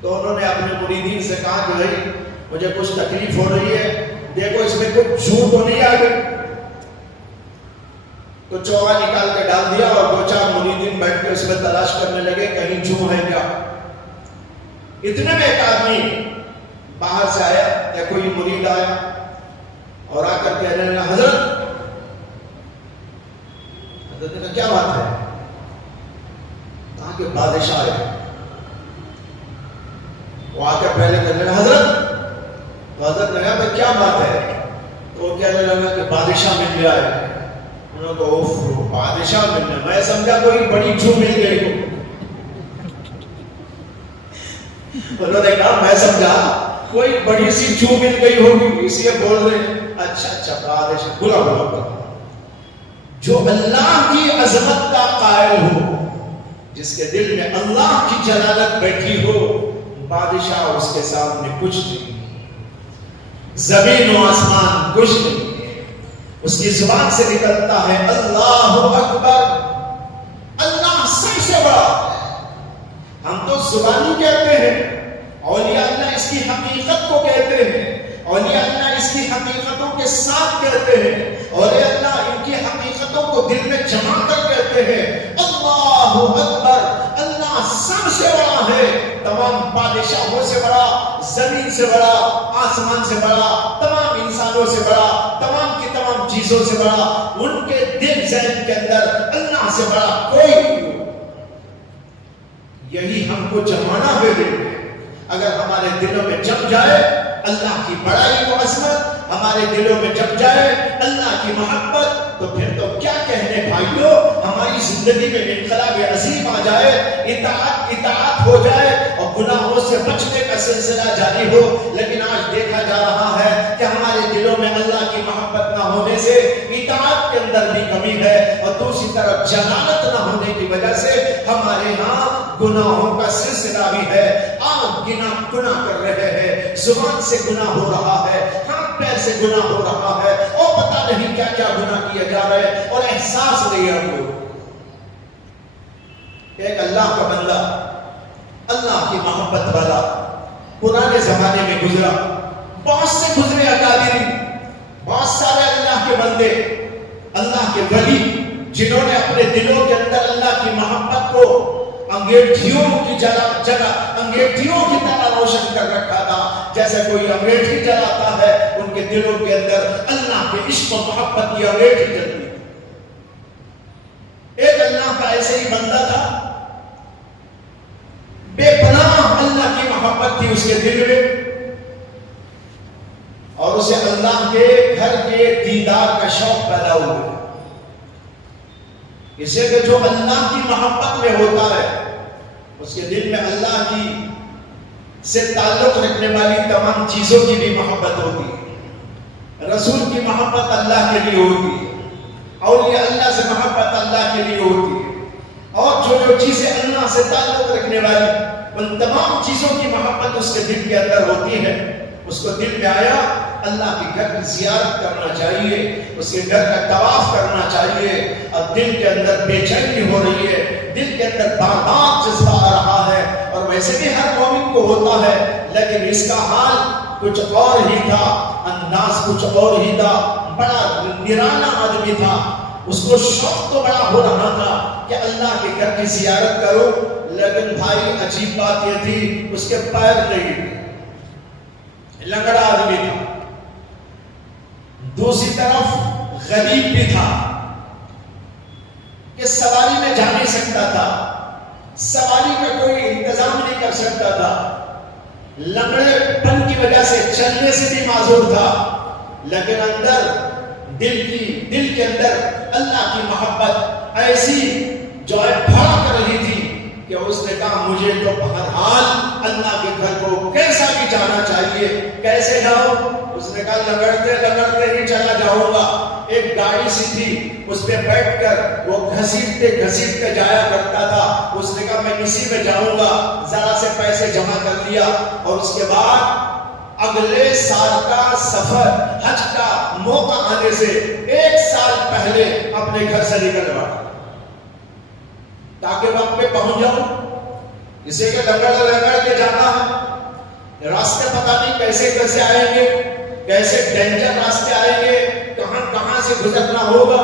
تو انہوں نے اپنے مریدین سے کہا کہ بھائی مجھے کچھ تکلیف ہو رہی ہے، دیکھو اس میں کچھ جھو تو نہیں آ گئی. تو چوغا نکال کے ڈال دیا اور 2-4 مریدین بیٹھ کے اس میں تلاش کرنے لگے کہیں جھو ہے کیا. اتنے میں ایک آدمی باہر سے آیا یا کوئی مرید آیا اور آ کر کہنے لگا حضرت نے کہا کیا بات ہے؟ کہا کہ بادشاہ ہے. وہ آ کر پہلے کہنے لگا حضرت، تو حضرت نے کہا کیا بات ہے؟ تو وہ کہنے لگا کہ بادشاہ مل گیا ہے. انہوں نے کہا اوف بادشاہ مل گیا، میں سمجھا کوئی بڑی جھو مل گئی ہو. انہوں نے کہا میں سمجھا کوئی بڑی سی جھو مل گئی ہوگی اس لیے بول رہے ہیں. اچھا بادشاہ بلا. جو اللہ کی عظمت کا قائل ہو، جس کے دل میں اللہ کی جلالت بیٹھی ہو، بادشاہ اس کے سامنے کچھ نہیں، زمین و آسمان کچھ نہیں. اس کی زبان سے نکلتا ہے اللہ اکبر، اللہ سب سے بڑا. ہم تو زبانی کہتے ہیں، اولیاء اللہ اس کی حقیقت کو کہتے ہیں، اولیاء اللہ اس کی حقیقتوں کے ساتھ کہتے ہیں، اولیاء اللہ ان کی حقیقتوں کو دل میں جما کر کہتے ہیں اللہ اکبر. اللہ سب سے بڑا ہے، تمام بادشاہوں سے بڑا، زمین سے بڑا، آسمان سے بڑا، تمام انسانوں سے بڑا، تمام کی تمام چیزوں سے بڑا. ان کے دل ذہن کے اندر اللہ سے بڑا کوئی نہیں. یہی ہم کو جمانا ہے. اگر ہمارے دلوں میں جم جائے اللہ کی بڑائی و عظمت، ہمارے دلوں میں جم جائے اللہ کی محبت، تو پھر تو کیا کہنے بھائیوں ہماری زندگی میں انقلاب عظیم آ جائے، اطاعت ہو جائے اور گناہوں سے بچنے کا سلسلہ جاری ہو، لیکن آج دیکھا جا رہا ہے کہ ہمارے دلوں میں اللہ کی محبت نہ ہونے سے اطاعت کے اندر بھی کمی ہے، اور دوسری طرف جلالت نہ ہونے کی وجہ سے ہمارے ہاں گناہوں کا سلسلہ بھی ہے۔ گناہ کر رہے ہیں، زبان سے گناہ ہو رہا ہے، ہاتھ پیر سے گناہ ہو رہا ہے، اور پتہ نہیں کیا کیا گناہ کیا جا رہے ہیں اور احساس نہیں ہے ہم لوگ۔ ایک اللہ کا بندہ، اللہ کی محبت والا، پرانے زمانے میں گزرا، بہت سے گزرے اکابرین، بہت سارے اللہ کے بندے، اللہ کے ولی، جنہوں نے اپنے دلوں کے اندر اللہ کی محبت کو انگیٹھیوں کی جگہ انگیٹھیوں کی طرح روشن کر رکھا تھا۔ جیسے کوئی انگیٹھی جلاتا ہے، ان کے دلوں کے اندر اللہ کے عشق و محبت کی انگیٹھی جلتی ہے۔ ایک اللہ کا ایسے ہی بندہ تھا، بے پناہ اللہ کی محبت تھی اس کے دل میں، اور اسے اللہ کے گھر کے دیدار کا شوق پیدا ہوا۔ اسے کہ جو اللہ کی محبت میں ہوتا ہے اس کے دل میں اللہ کی سے تعلق رکھنے والی تمام چیزوں کی بھی محبت ہوتی ہے۔ رسول کی محبت اللہ کے لیے ہوتی ہے، اولیاء اللہ سے محبت اللہ کے لیے ہوتی ہے، اور جو چیزیں اللہ سے تعلق رکھنے والی ان تمام چیزوں کی محبت اس کے دل کے اندر ہوتی ہے۔ اس کو دل میں آیا اللہ کے گھر کی زیارت کرنا چاہیے، اس کے گھر کا طواف کرنا چاہیے، اب دل کے اندر بے چینی ہو رہی ہے، دل کے اندر بار بار جذبہ آ رہا ہے، اور ویسے بھی ہر مومن کو ہوتا ہے، لیکن اس کا حال کچھ اور ہی تھا، انداز کچھ اور ہی تھا۔ بڑا نرانا آدمی تھا، اس کو شوق تو بڑا ہو رہا تھا کہ اللہ کے گھر کی زیارت کرو، لیکن بھائی عجیب بات یہ تھی اس کے پیر نہیں تھے، لنگڑا آدمی تھا، دوسری طرف غریب بھی تھا کہ سواری میں جا نہیں سکتا تھا، سواری کا کوئی انتظام نہیں کر سکتا تھا، لنگڑے پن کی وجہ سے چلنے سے بھی معذور تھا، لیکن اندر دل کے اندر اللہ کی محبت ایسی جو ہے بھڑک رہی تھی کہ اس نے کہا مجھے تو بہرحال اللہ کے گھر کو کیسا بھی جانا چاہیے۔ کیسے جاؤ؟ اس نے کہا لگڑتے ہی چلا جاؤں گا۔ ایک گاڑی سی تھی، اس پہ بیٹھ کر وہ گھسیٹتے جایا کرتا تھا۔ اس نے کہا میں اسی میں جاؤں گا، ذرا سے پیسے جمع کر لیا، اور اس کے بعد اگلے سال کا سفر، حج کا موقع آنے سے 1 سال پہلے اپنے گھر سے نکل پڑا تاکہ وقت پہ پہنچ جاؤں۔ اسے کہ لگڑ کے جانا ہے، راستے پتہ نہیں کیسے آئیں گے، کیسے ڈینجر راستے آئیں گے، کہاں سے گزرنا ہوگا۔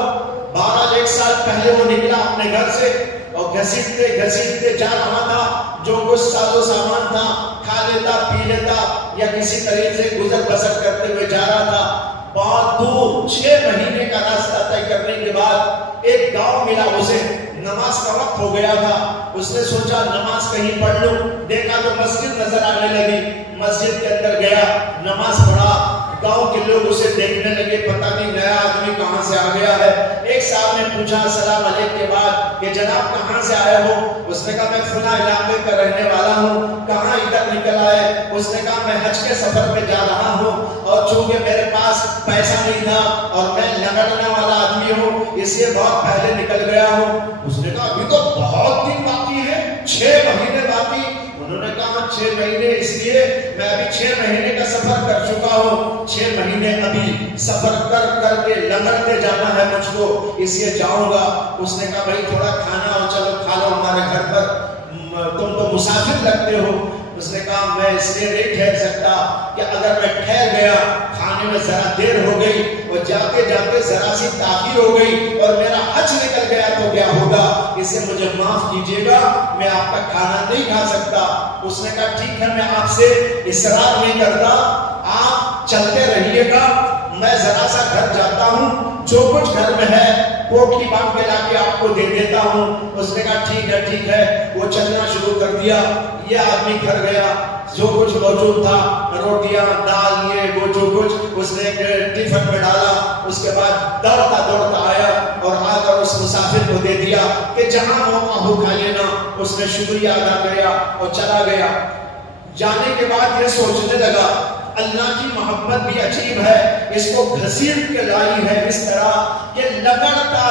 1 سال پہلے وہ نکلا اپنے گھر سے، اور گھسیٹتے جا رہا تھا، جو کچھ ساز و سامان تھا کھا لیتا پی لیتا یا کسی طریقے سے گزر بسر کرتے ہوئے جا رہا تھا۔ بہت دور 6 مہینے کا راستہ طے کرنے کے بعد ایک گاؤں ملا اسے، نماز کا وقت ہو گیا تھا۔ اس نے سوچا نماز کہیں پڑھ لوں، دیکھا تو مسجد نظر آنے لگی، مسجد کے اندر گیا، نماز پڑھا۔ گاؤں کے لوگ اسے دیکھنے لگے، پتہ نہیں نیا آدمی کہاں سے آ گیا ہے۔ ایک صاحب نے پوچھا السلام علیکم کے بعد کہ جناب کہاں سے آئے ہو؟ اس نے کہا میں فلاں علاقے کا رہنے والا ہوں۔ کہاں ادھر نکل آئے؟ اس نے کہا میں حج کے سفر پہ جا رہا ہوں، اور چونکہ میرے پاس پیسہ نہیں تھا اور میں لگڑنے والا آدمی ہوں، اس لیے بہت پہلے نکل گیا ہوں۔ اس نے کہا ابھی تو بہت دن باقی ہے، 6 مہینے باقی۔ انہوں نے کہا 6 مہینے، اس لیے میں ابھی 6 مہینے کا سفر کر چکا ہوں، 6 مہینے ابھی سفر کر کے لنگڑتے جانا ہے مجھ کو، اس لیے جاؤں گا۔ اس نے کہا بھائی تھوڑا کھانا ہو، چلو کھا لو ہمارے گھر پر، تم تو مسافر لگتے ہو۔ اس نے کہا میں اس لیے نہیں ٹھہر سکتا کہ اگر میں ٹھہر گیا، کھانے میں ذرا دیر ہو گئی اور جاتے جاتے ذرا سی تاخیر ہو گئی اور میرا حج نکل گیا تو کیا ہوگا؟ اسے مجھے معاف کیجیے گا، میں آپ کا کھانا نہیں کھا سکتا۔ اس نے کہا ٹھیک ہے، میں آپ سے اصرار نہیں کرتا، آپ چلتے رہیے گا، میں ذرا سا گھر جاتا ہوں، جو کچھ گھر میں ہے پوٹلی باندھ کے لا کے آپ کو دے دیتا ہوں۔ اس نے کہا ٹھیک ہے۔ وہ چلنا شروع کر دیا۔ یہ آدمی گھر گیا، جو کچھ موجود تھا، روٹیاں، دال، یہ وہ جو کچھ، اس نے ٹفن میں ڈالا۔ اس کے بعد دوڑتا آیا اور آ کر اس مسافر کو دے دیا کہ جہاں موقع ہو کھا لینا۔ اس نے شکریہ ادا کیا اور چلا گیا۔ جانے کے بعد یہ سوچنے لگا اللہ کی محبت بھی عجیب ہے، اس کو گھسیٹ کے لائی ہے اس طرح کہ لگڑتا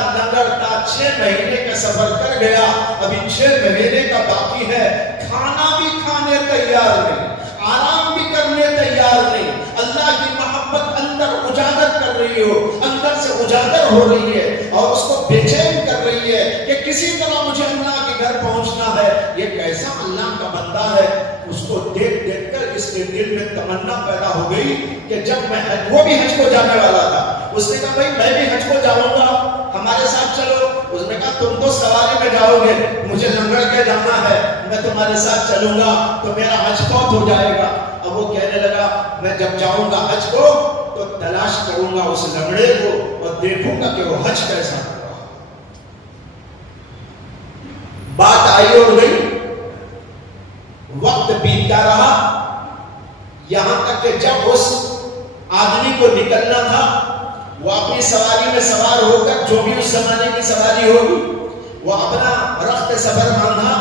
6 مہینے کا سفر کر گیا، ابھی 6 مہینے کا باقی ہے، کھانا بھی کھانے تیار نہیں، آرام بھی کرنے تیار نہیں۔ اللہ کی محبت اندر اجاگر کر رہی ہو، اندر سے اجاگر ہو رہی ہے اور اس کو بے چین کر رہی ہے کہ کسی طرح مجھے اللہ کے گھر پہنچنا ہے۔ یہ کیسا اللہ کا بندہ ہے؟ اس کو دیکھ کر اس کے دل میں تمنا پیدا ہو گئی کہ جب میں وہ بھی حج کو جانے والا تھا، اس نے کہا بھائی میں بھی حج کو جاؤں گا، ہمارے ساتھ چلو۔ اس نے کہا تم تو سواری میں جاؤ گے، مجھے لنگڑ کے جانا ہے، میں تمہارے ساتھ چلوں گا تو میرا حج فوت ہو جائے گا۔ اب وہ کہنے لگا میں جب جاؤں گا حج کو تو تلاش کروں گا اس لنگڑے کو اور دیکھوں گا کہ وہ حج کیسا کر رہا۔ بات آئی اور گئی، وقت بیتتا رہا، یہاں تک کہ جب اس آدمی کو نکلنا تھا، وہ اپنی سواری میں سوار ہو کر، جو بھی اس زمانے کی سواری ہوگی، وہ اپنا رخت سفر باندھا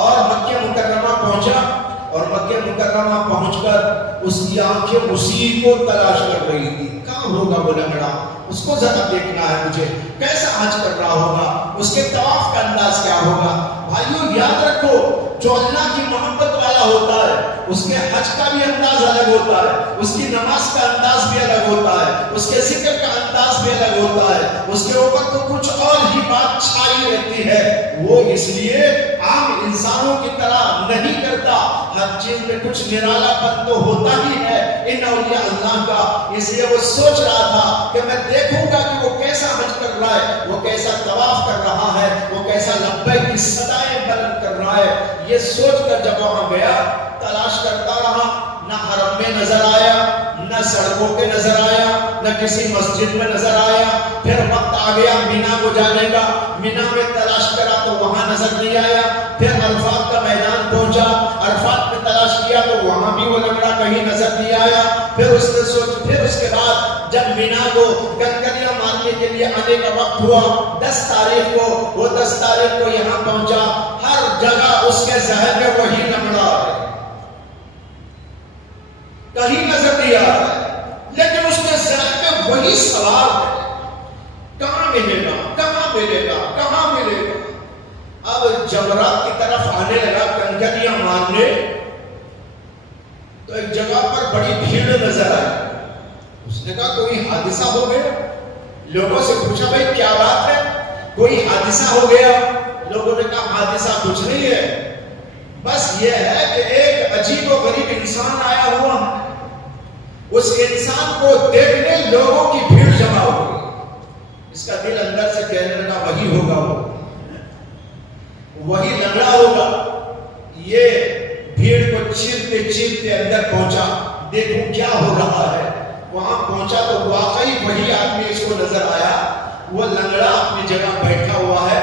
اور مکہ مکرمہ پہنچا۔ اور مکہ مکرمہ پہنچ کر اس کی آنکھیں اسی کو تلاش کر رہی تھی، کہاں ہوگا وہ لنگڑا، اس کو ذرا دیکھنا ہے مجھے، کیسا حج کر رہا ہوگا، اس کے طواف کا انداز کیا ہوگا۔ بھائیو یاد رکھو، جو اللہ کی محبت والا ہوتا ہے اس کے حج کا بھی انداز الگ ہوتا ہے، اس کی نماز کا انداز بھی الگ ہوتا ہے، اس کے ذکر کا انداز بھی الگ ہوتا ہے، اس کے اوپر تو کچھ اور ہی بات چھائی رہتی ہے۔ وہ اس لیے عام انسانوں کی طرح نہیں کرتا، ہر چیز میں کچھ نرالا پن تو ہوتا ہی ہے ان اولیاء اللہ کا۔ اس لیے وہ سوچ رہا تھا کہ میں دیکھوں گا کہ وہ کیسا حج کر رہا ہے، وہ کیسا طواف کر رہا ہے، وہ کیسا لبیک کی صدائیں بلند کر رہا ہے۔ یہ سوچ کر جب وہاں گیا، تلاش کرتا رہا، نہ حرم میں نظر آیا، نہ سڑکوں پہ نظر آیا، نہ کسی مسجد میں نظر آیا۔ پھر وقت آ گیا مینا کو جانے کا، مینا میں تلاش کرا تو وہاں نظر نہیں آیا۔ پھر عرفات کا میدان پہنچا، عرفات میں تلاش کیا تو وہاں بھی وہ لنگڑا کہیں نظر نہیں آیا۔ پھر اس نے سوچ، پھر اس کے بعد جب مینا کو کنکریاں مارنے کے لیے آنے کا وقت ہوا، 10 تاریخ کو، وہ 10 تاریخ کو یہاں پہنچا، ہر جگہ اس کے ذہن میں وہی لنگڑا ہے، کہیں نظر نہیں آ رہا ہے، لیکن اس کے ذہن میں وہی سوال ہے، کہاں ملے گا، کہاں ملے گا، کہاں ملے گا۔ اب جمرات کی طرف آنے لگا کنکریاں مارنے، تو ایک جگہ پر بڑی بھیڑ نظر آئی۔ اس نے کہا کوئی حادثہ ہو گیا؟ لوگوں سے پوچھا بھائی کیا بات ہے، کوئی حادثہ ہو گیا؟ لوگوں نے کہا حادثہ کچھ نہیں ہے، بس یہ ہے کہ ایک عجیب و غریب انسان آیا ہوا ہے، اس انسان کو دیکھنے لوگوں کی بھیڑ جمع ہو گئی۔ اس کا دل اندر سے کہنے لگا وہی ہوگا، وہی لنگڑا ہوگا۔ یہ بھیڑ کو چیرتے اندر پہنچا، دیکھوں کیا ہو رہا ہے۔ وہاں پہنچا تو واقعی وہی آدمی اس کو نظر آیا، وہ لنگڑا اپنی جگہ بیٹھا ہوا ہے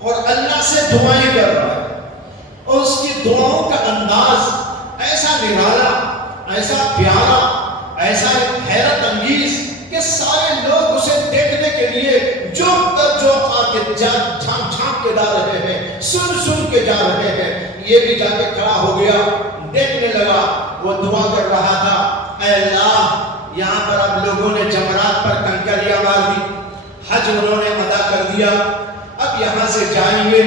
اور اللہ سے دعائیں کر رہا ہے، اور اس کی دعاؤں کا انداز ایسا نرالا، ایسا پیارا، ایسا حیرت انگیز کہ سارے لوگ اسے دیکھنے کے لیے جو آ کے جھانک کے جا رہے ہیں، سن کے جا رہے ہیں۔ یہ بھی جا کے کھڑا ہو گیا، دیکھنے لگا، وہ دعا کر رہا تھا، اے اللہ یہاں پر اب لوگوں نے جمرات پر کنکریاں مار دی، حج انہوں نے ادا کر دیا، اب یہاں سے جائیں گے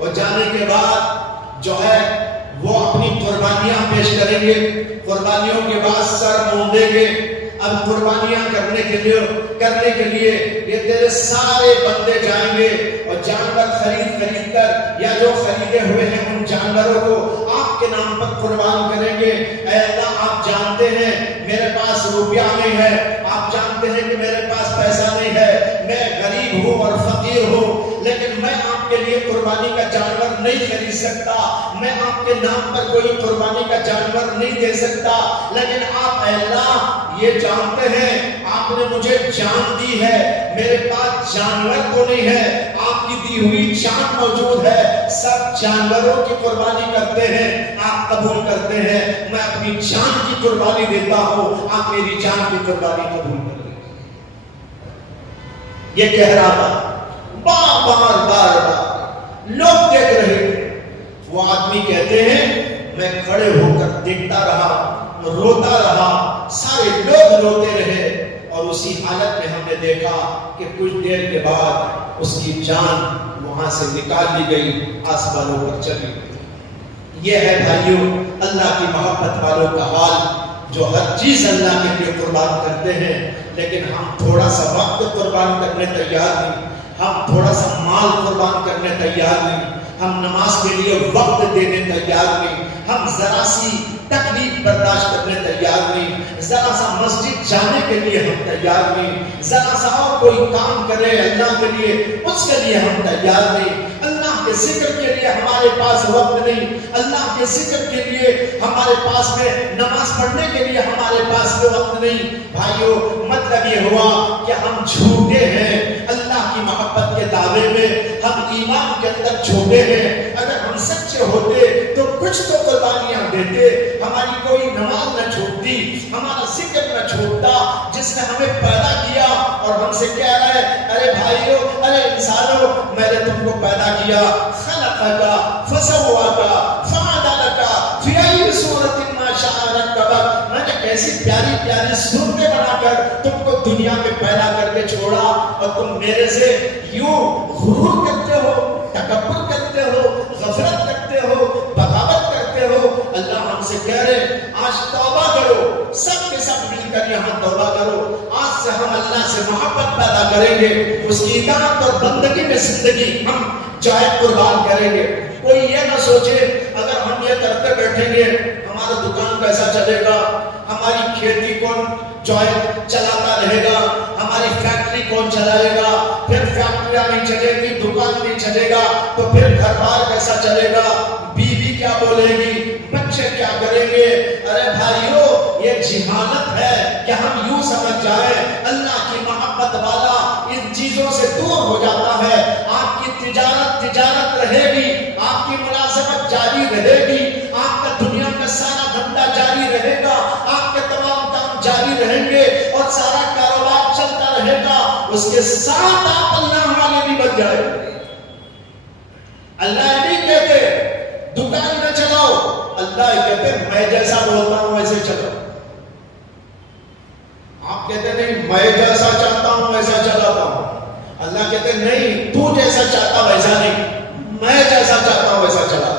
اور جانے کے بعد جو ہے وہ اپنی قربانیاں پیش کریں گے، قربانیوں کے بعد سر موندیں گے۔ اب قربانیاں کرنے کے لیے یہ تیرے سارے بندے جائیں گے اور جانور خرید کر یا جو خریدے ہوئے ہیں ان جانوروں کو آپ کے نام پر قربان کریں گے۔ اے اللہ آپ جانتے ہیں میرے پاس روپیہ نہیں ہے، آپ جانتے ہیں کہ میرے پاس پیسہ نہیں ہے، میں غریب ہوں اور فقیر ہوں، لیکن میں آپ کے لیے قربانی کا جانور نہیں خرید سکتا، میں آپ کے نام پر کوئی قربانی کا جانور نہیں دے سکتا، لیکن آپ اے اللہ یہ جانتے ہیں آپ نے مجھے جان دی ہے، میرے پاس جانور تو نہیں ہے، آپ کی دی ہوئی جان موجود ہے، سب جانوروں کی قربانی کرتے ہیں، آپ قبول کرتے ہیں، میں اپنی جان کی قربانی دیتا ہوں، آپ میری جان کی قربانی قبول کرتے ہیں۔ یہ کہہ رہا تھا، بار بار بار بار لوگ دیکھ رہے تھے، وہ آدمی کہتے ہیں میں کھڑے ہو کر دیکھتا رہا، روتا رہا، سارے لوگ روتے رہے، اور اسی حالت میں ہم نے دیکھا کہ کچھ دیر کے بعد اس کی جان وہاں سے نکال لی گئی، آسمانوں پر چلی گئی۔ یہ ہے بھائیوں اللہ کی محبت والوں کا حال، جو ہر چیز اللہ کے لیے قربان کرتے ہیں، لیکن ہم تھوڑا سا وقت قربان کرنے تیار نہیں، ہم تھوڑا سا مال قربان کرنے تیار نہیں، ہم نماز کے لیے وقت دینے تیار نہیں، ہم ذرا سی تکلیف برداشت کرنے تیار نہیں، ذرا سا مسجد جانے کے لیے ہم تیار نہیں، ذرا سا اور کوئی کام کرے اللہ کے لیے اس کے لیے ہم تیار نہیں، اللہ کے ذکر کے لیے ہمارے پاس وقت نہیں، اللہ کے ذکر کے لیے ہمارے پاس میں نماز پڑھنے کے لیے ہمارے پاس میں وقت نہیں۔ بھائیو مطلب یہ ہوا کہ ہم جھوٹے ہیں اللہ کی محبت کے دعوے میں، ہم ایمان کے اندر جھوٹے ہیں۔ اگر ہم سچے ہوتے تو کچھ تو قربانیاں دیتے، ہماری کوئی نماز نہ چھوٹتی، ہمارا ذکر نہ چھوٹتا، جس نے ہمیں پیدا کیا اور ہم سے کہہ رہا ہے ارے بھائیو، ارے انسانوں، میں نے تم کو پیدا کیا، خلقک فسواک فعدلک فی ای صورت ما شاء رکبک، میں نے کیسی پیاری پیاری صورتیں بنا کر تم کو دنیا میں پیدا کر کے چھوڑا، اور تم میرے سے یوں غرور کرتے ہو، تکبر کرتے ہو، غفلت کرتے ہو، بغاوت کرتے ہو۔ اللہ ہم سے کہہ رہے آج توبہ کرو، سب کے سب مل کر یہاں توبہ کرو، آج سے ہم اللہ سے محبت پیدا کریں گے، اس کی اطاعت اور بندگی میں زندگی ہم چاہے قربان کریں گے۔ کوئی یہ نہ سوچے اگر ہم یہ کرتے بیٹھیں گے ہمارا دکان کیسا چلے گا، ہماری کھیتی کون چلاتا رہے گا، ہماری فیکٹری کون چلائے گا، پھر فیکٹریاں نہیں چلے گی، دکان نہیں چلے گا تو پھر گھر بار کیسا چلے گا، بیوی کیا بولے گی، بچے کیا کریں گے۔ ارے بھائیو یہ جہالت ہے کہ ہم یوں سمجھ جائیں اللہ کی محبت والا ان چیزوں سے دور ہو جاتا ہے۔ آپ کی تجارت رہے گی، آپ کی ملازمت جاری رہے گی، آپ کا دنیا کا سارا دھندا جاری رہے گا، آپ کے تمام کام جاری رہیں گے اور سارا کاروبار چلتا رہے گا، اس کے ساتھ آپ اللہ والے بھی بن جائیں گے۔ اللہ نہیں کہتے دکان نہ چلاؤ، اللہ کہتے میں جیسا بولتا ہوں ویسے چلاؤ۔ آپ کہتے نہیں میں جیسا چاہتا ہوں ویسا چلاتا ہوں، اللہ کہتے نہیں تو جیسا چاہتا ویسا نہیں، میں جیسا چاہتا ہوں ویسا چلا۔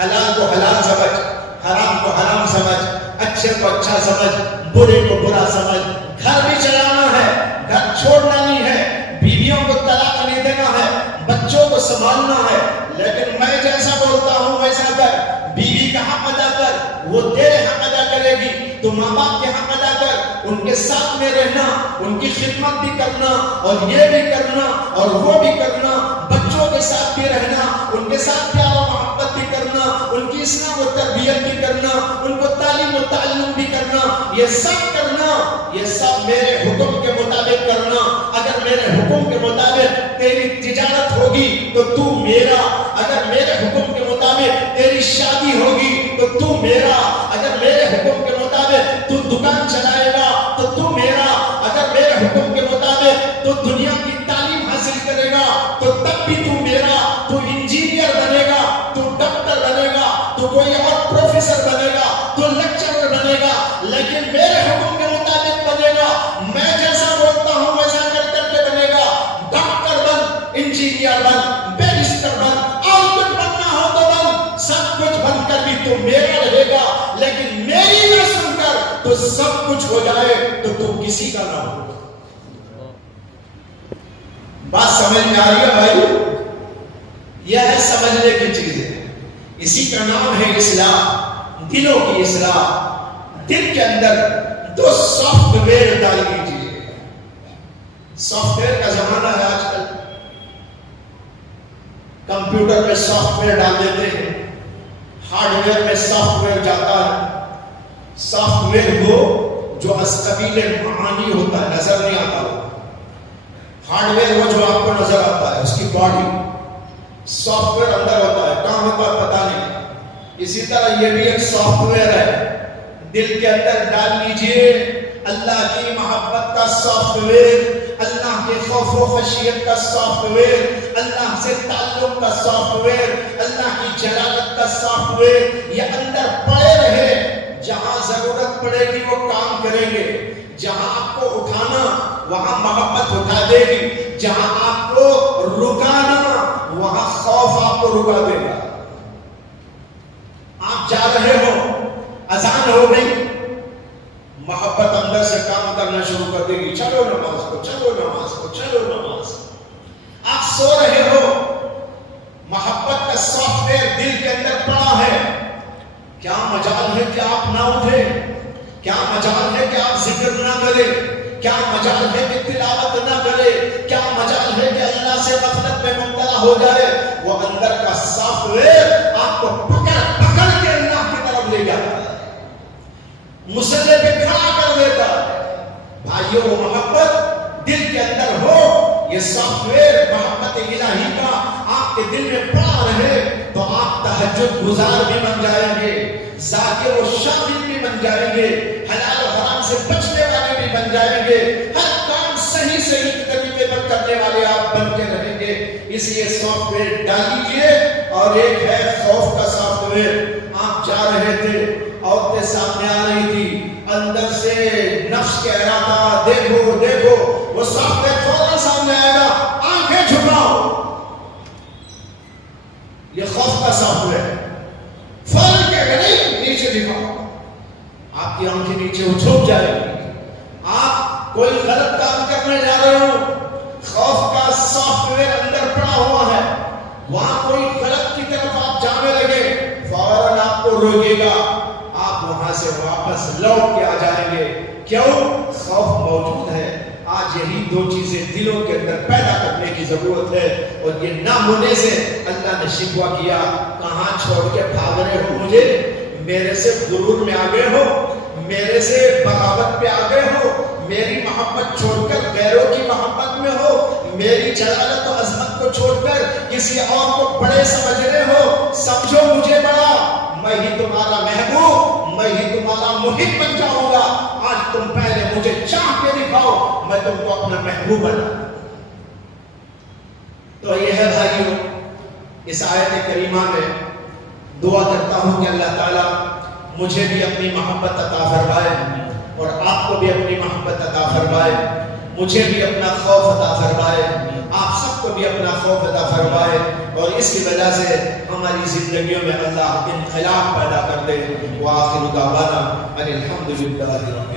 حلال کو حلال سمجھ، حرام کو حرام سمجھ، اچھے کو اچھا سمجھ، برے کو برا سمجھ۔ گھر بھی چلانا ہے، گھر چھوڑنا نہیں ہے، بیویوں کو طلاق نہیں دینا ہے، بچوں کو سنبھالنا ہے، لیکن میں جیسا بولتا ہوں ویسا کر۔ بیوی کا حق ادا کر، وہ تیرے حق ادا کرے گی، تو ماں باپ کے حق ادا کر، ان کے ساتھ میں رہنا، ان کی خدمت بھی کرنا، اور یہ بھی کرنا اور وہ بھی کرنا، بچوں کے ساتھ بھی رہنا، ان کے ساتھ پیار و محبت بھی کرنا، ان کی اصلاح و تربیت بھی کرنا، ان کو تعلیم و تعلم بھی کرنا، یہ سب کرنا، یہ سب میرے حکم کے مطابق کرنا۔ اگر میرے حکم کے مطابق تیری تجارت ہوگی تو تو میرا، اگر میرے حکم کے مطابق تیری شادی ہوگی تو تو میرا، اگر میرے حکم کے مطابق تو دکان چلائے گا تو تو میرا، اگر میرے حکم کے مطابق تو دنیا کی تعلیم حاصل کرے گا تو تب بھی تو میرا، تو انجینئر بنے گا، تو ڈاکٹر بنے گا، تو کوئی اور پروفیسر بنے گا، تو لیکچرر بنے گا، لیکن میرے حکم کے مطابق بنے گا، میں جیسا بولتا ہوں ویسا کر کر کے بنے گا۔ ڈاکٹر بن، انجینئر بن، بیرسٹر بن، اور کچھ بننا ہو تو بن، سب کچھ بن کر بھی تو میرا رہے گا، لیکن میری نہ سن کر تو سب کچھ ہو جائے تو تو کسی کا نہ ہو۔ بات سمجھ میں آ رہی ہے بھائی؟ یہ ہے سمجھنے کی چیزیں، اسی کا نام ہے اصلاح، دلوں کی اصلاح۔ دل کے اندر دو سافٹ ویئر ڈال دیجیے۔ سافٹ ویئر کا زمانہ ہے آج کل، کمپیوٹر میں سافٹ ویئر ڈال دیتے ہیں، ہارڈ ویئر میں سافٹ ویئر جاتا ہے، سافٹ ویئر کو جو از قبیل معانی ہوتا ہے، نظر نہیں آتا وہ ہارڈ ویئر، وہ جو آپ کو نظر آتا ہے اس کی باڈی، سافٹ ویئر اندر ہوتا ہے، کہاں ہوتا ہے پتہ نہیں۔ اسی طرح یہ بھی ایک سافٹ ویئر ہے، دل کے اندر ڈال لیجئے اللہ کی محبت کا سافٹ ویئر، اللہ کے خوف و خشیت کا سافٹ ویئر، اللہ سے تعلق کا سافٹ ویئر، اللہ کی جلالت کا سافٹ ویئر، یہ اندر پڑے رہے۔ جہاں ضرورت پڑے گی وہ کام کریں گے، جہاں آپ کو اٹھانا وہاں محبت اٹھا دے گی، جہاں آپ کو رکانا وہاں خوف آپ کو رکا دے گا۔ آپ جا رہے ہو، اذان ہو گئی، محبت اندر سے کام کرنا شروع کر دے گی، چلو نماز کو، چلو نماز کو، چلو نماز کو۔ آپ سو رہے ہو، محبت کا سافٹ ویئر دل کے اندر پڑا ہے، کیا مجال ہے کہ آپ نہ اٹھے، کیا مجال ہے کہ آپ ذکر نہ کریں، کیا مجال ہے کہ تلاوت نہ کرے، کیا مجال ہے کہ اللہ سے غفلت میں مبتلا ہو جائے۔ وہ اندر کا سافٹ ویئر آپ کو پکڑ پکڑ کے اللہ کی طرف لے جاتا ہے، مسئلے پہ کھڑا کر دیتا ہے۔ بھائیوں، وہ محبت دل کے اندر ہو، یہ سافٹ ویئر محبت الہی کا آپ کے دل میں پڑا رہے تو آپ تہجد گزار بھی بن جائیں گے، ذاکر و شاکر بھی بن جائیں گے، حلال و حرام سے بچنے والے بھی بن جائیں گے، ہر کام صحیح صحیح طریقے پر کرنے والے آپ بن کے رہیں گے۔ اس لیے سافٹ ویئر ڈال لیجیے۔ اور ایک ہے خوف کا سافٹ ویئر۔ آپ جا رہے تھے، عورتیں سامنے آ رہی تھی، اندر سے نفس کہہ رہا تھا دیکھو دیکھو، وہ سافٹ ویئر فوراً سامنے آئے گا، آنکھیں جھکاؤ، یہ خوف کا سافٹ ویئر فوراً کہہ گا نہیں نیچے دکھاؤ، آپ کی آنکھیں نیچے جھک جائے گی۔ آپ کوئی غلط کام کرنے جا رہے ہو، خوف کا سافٹ ویئر اندر پڑا ہوا ہے، وہاں کوئی غلط کی طرف آپ جانے لگے، فوراً آپ کو روکے گا، آپ وہاں سے واپس لوٹ کے آ جائیں گے۔ کیوں؟ خوف موجود ہے۔ آج یہی دو چیزیں دلوں کے اندر پیدا کرنے کی ضرورت ہے، اور یہ نہ ہونے سے اللہ نے شکوہ کیا، کہاں چھوڑ کے بھاگ رہے ہو مجھے، میرے سے غرور میں آ گئے ہو، میرے سے بغاوت پہ آ گئے ہو، میری محبت چھوڑ کر غیروں کی محبت میں ہو، میری جلالت و عظمت کو چھوڑ کر کسی اور کو بڑے سمجھ رہے ہو۔ سمجھو مجھے بڑا، میں ہی تمہارا محبوب، میں ہی تمہارا محب بن جاؤں گا۔ آج تم پہلے مجھے چاہ کے دکھاؤ، میں تم کو اپنا محبوب بنا۔ تو یہ ہے بھائیوں، اس آیت کریمہ میں دعا کرتا ہوں کہ اللہ تعالیٰ مجھے بھی اپنی محبت عطا فرمائے، اور آپ کو بھی اپنی محبت عطا فرمائے، مجھے بھی اپنا خوف عطا فرمائے، آپ سب کو بھی اپنا خوف عطا فرمائے، اور اس کی وجہ سے ہماری زندگیوں میں اللہ انقلاب پیدا کر دے۔ وآخر دعوانا ان الحمد للہ رب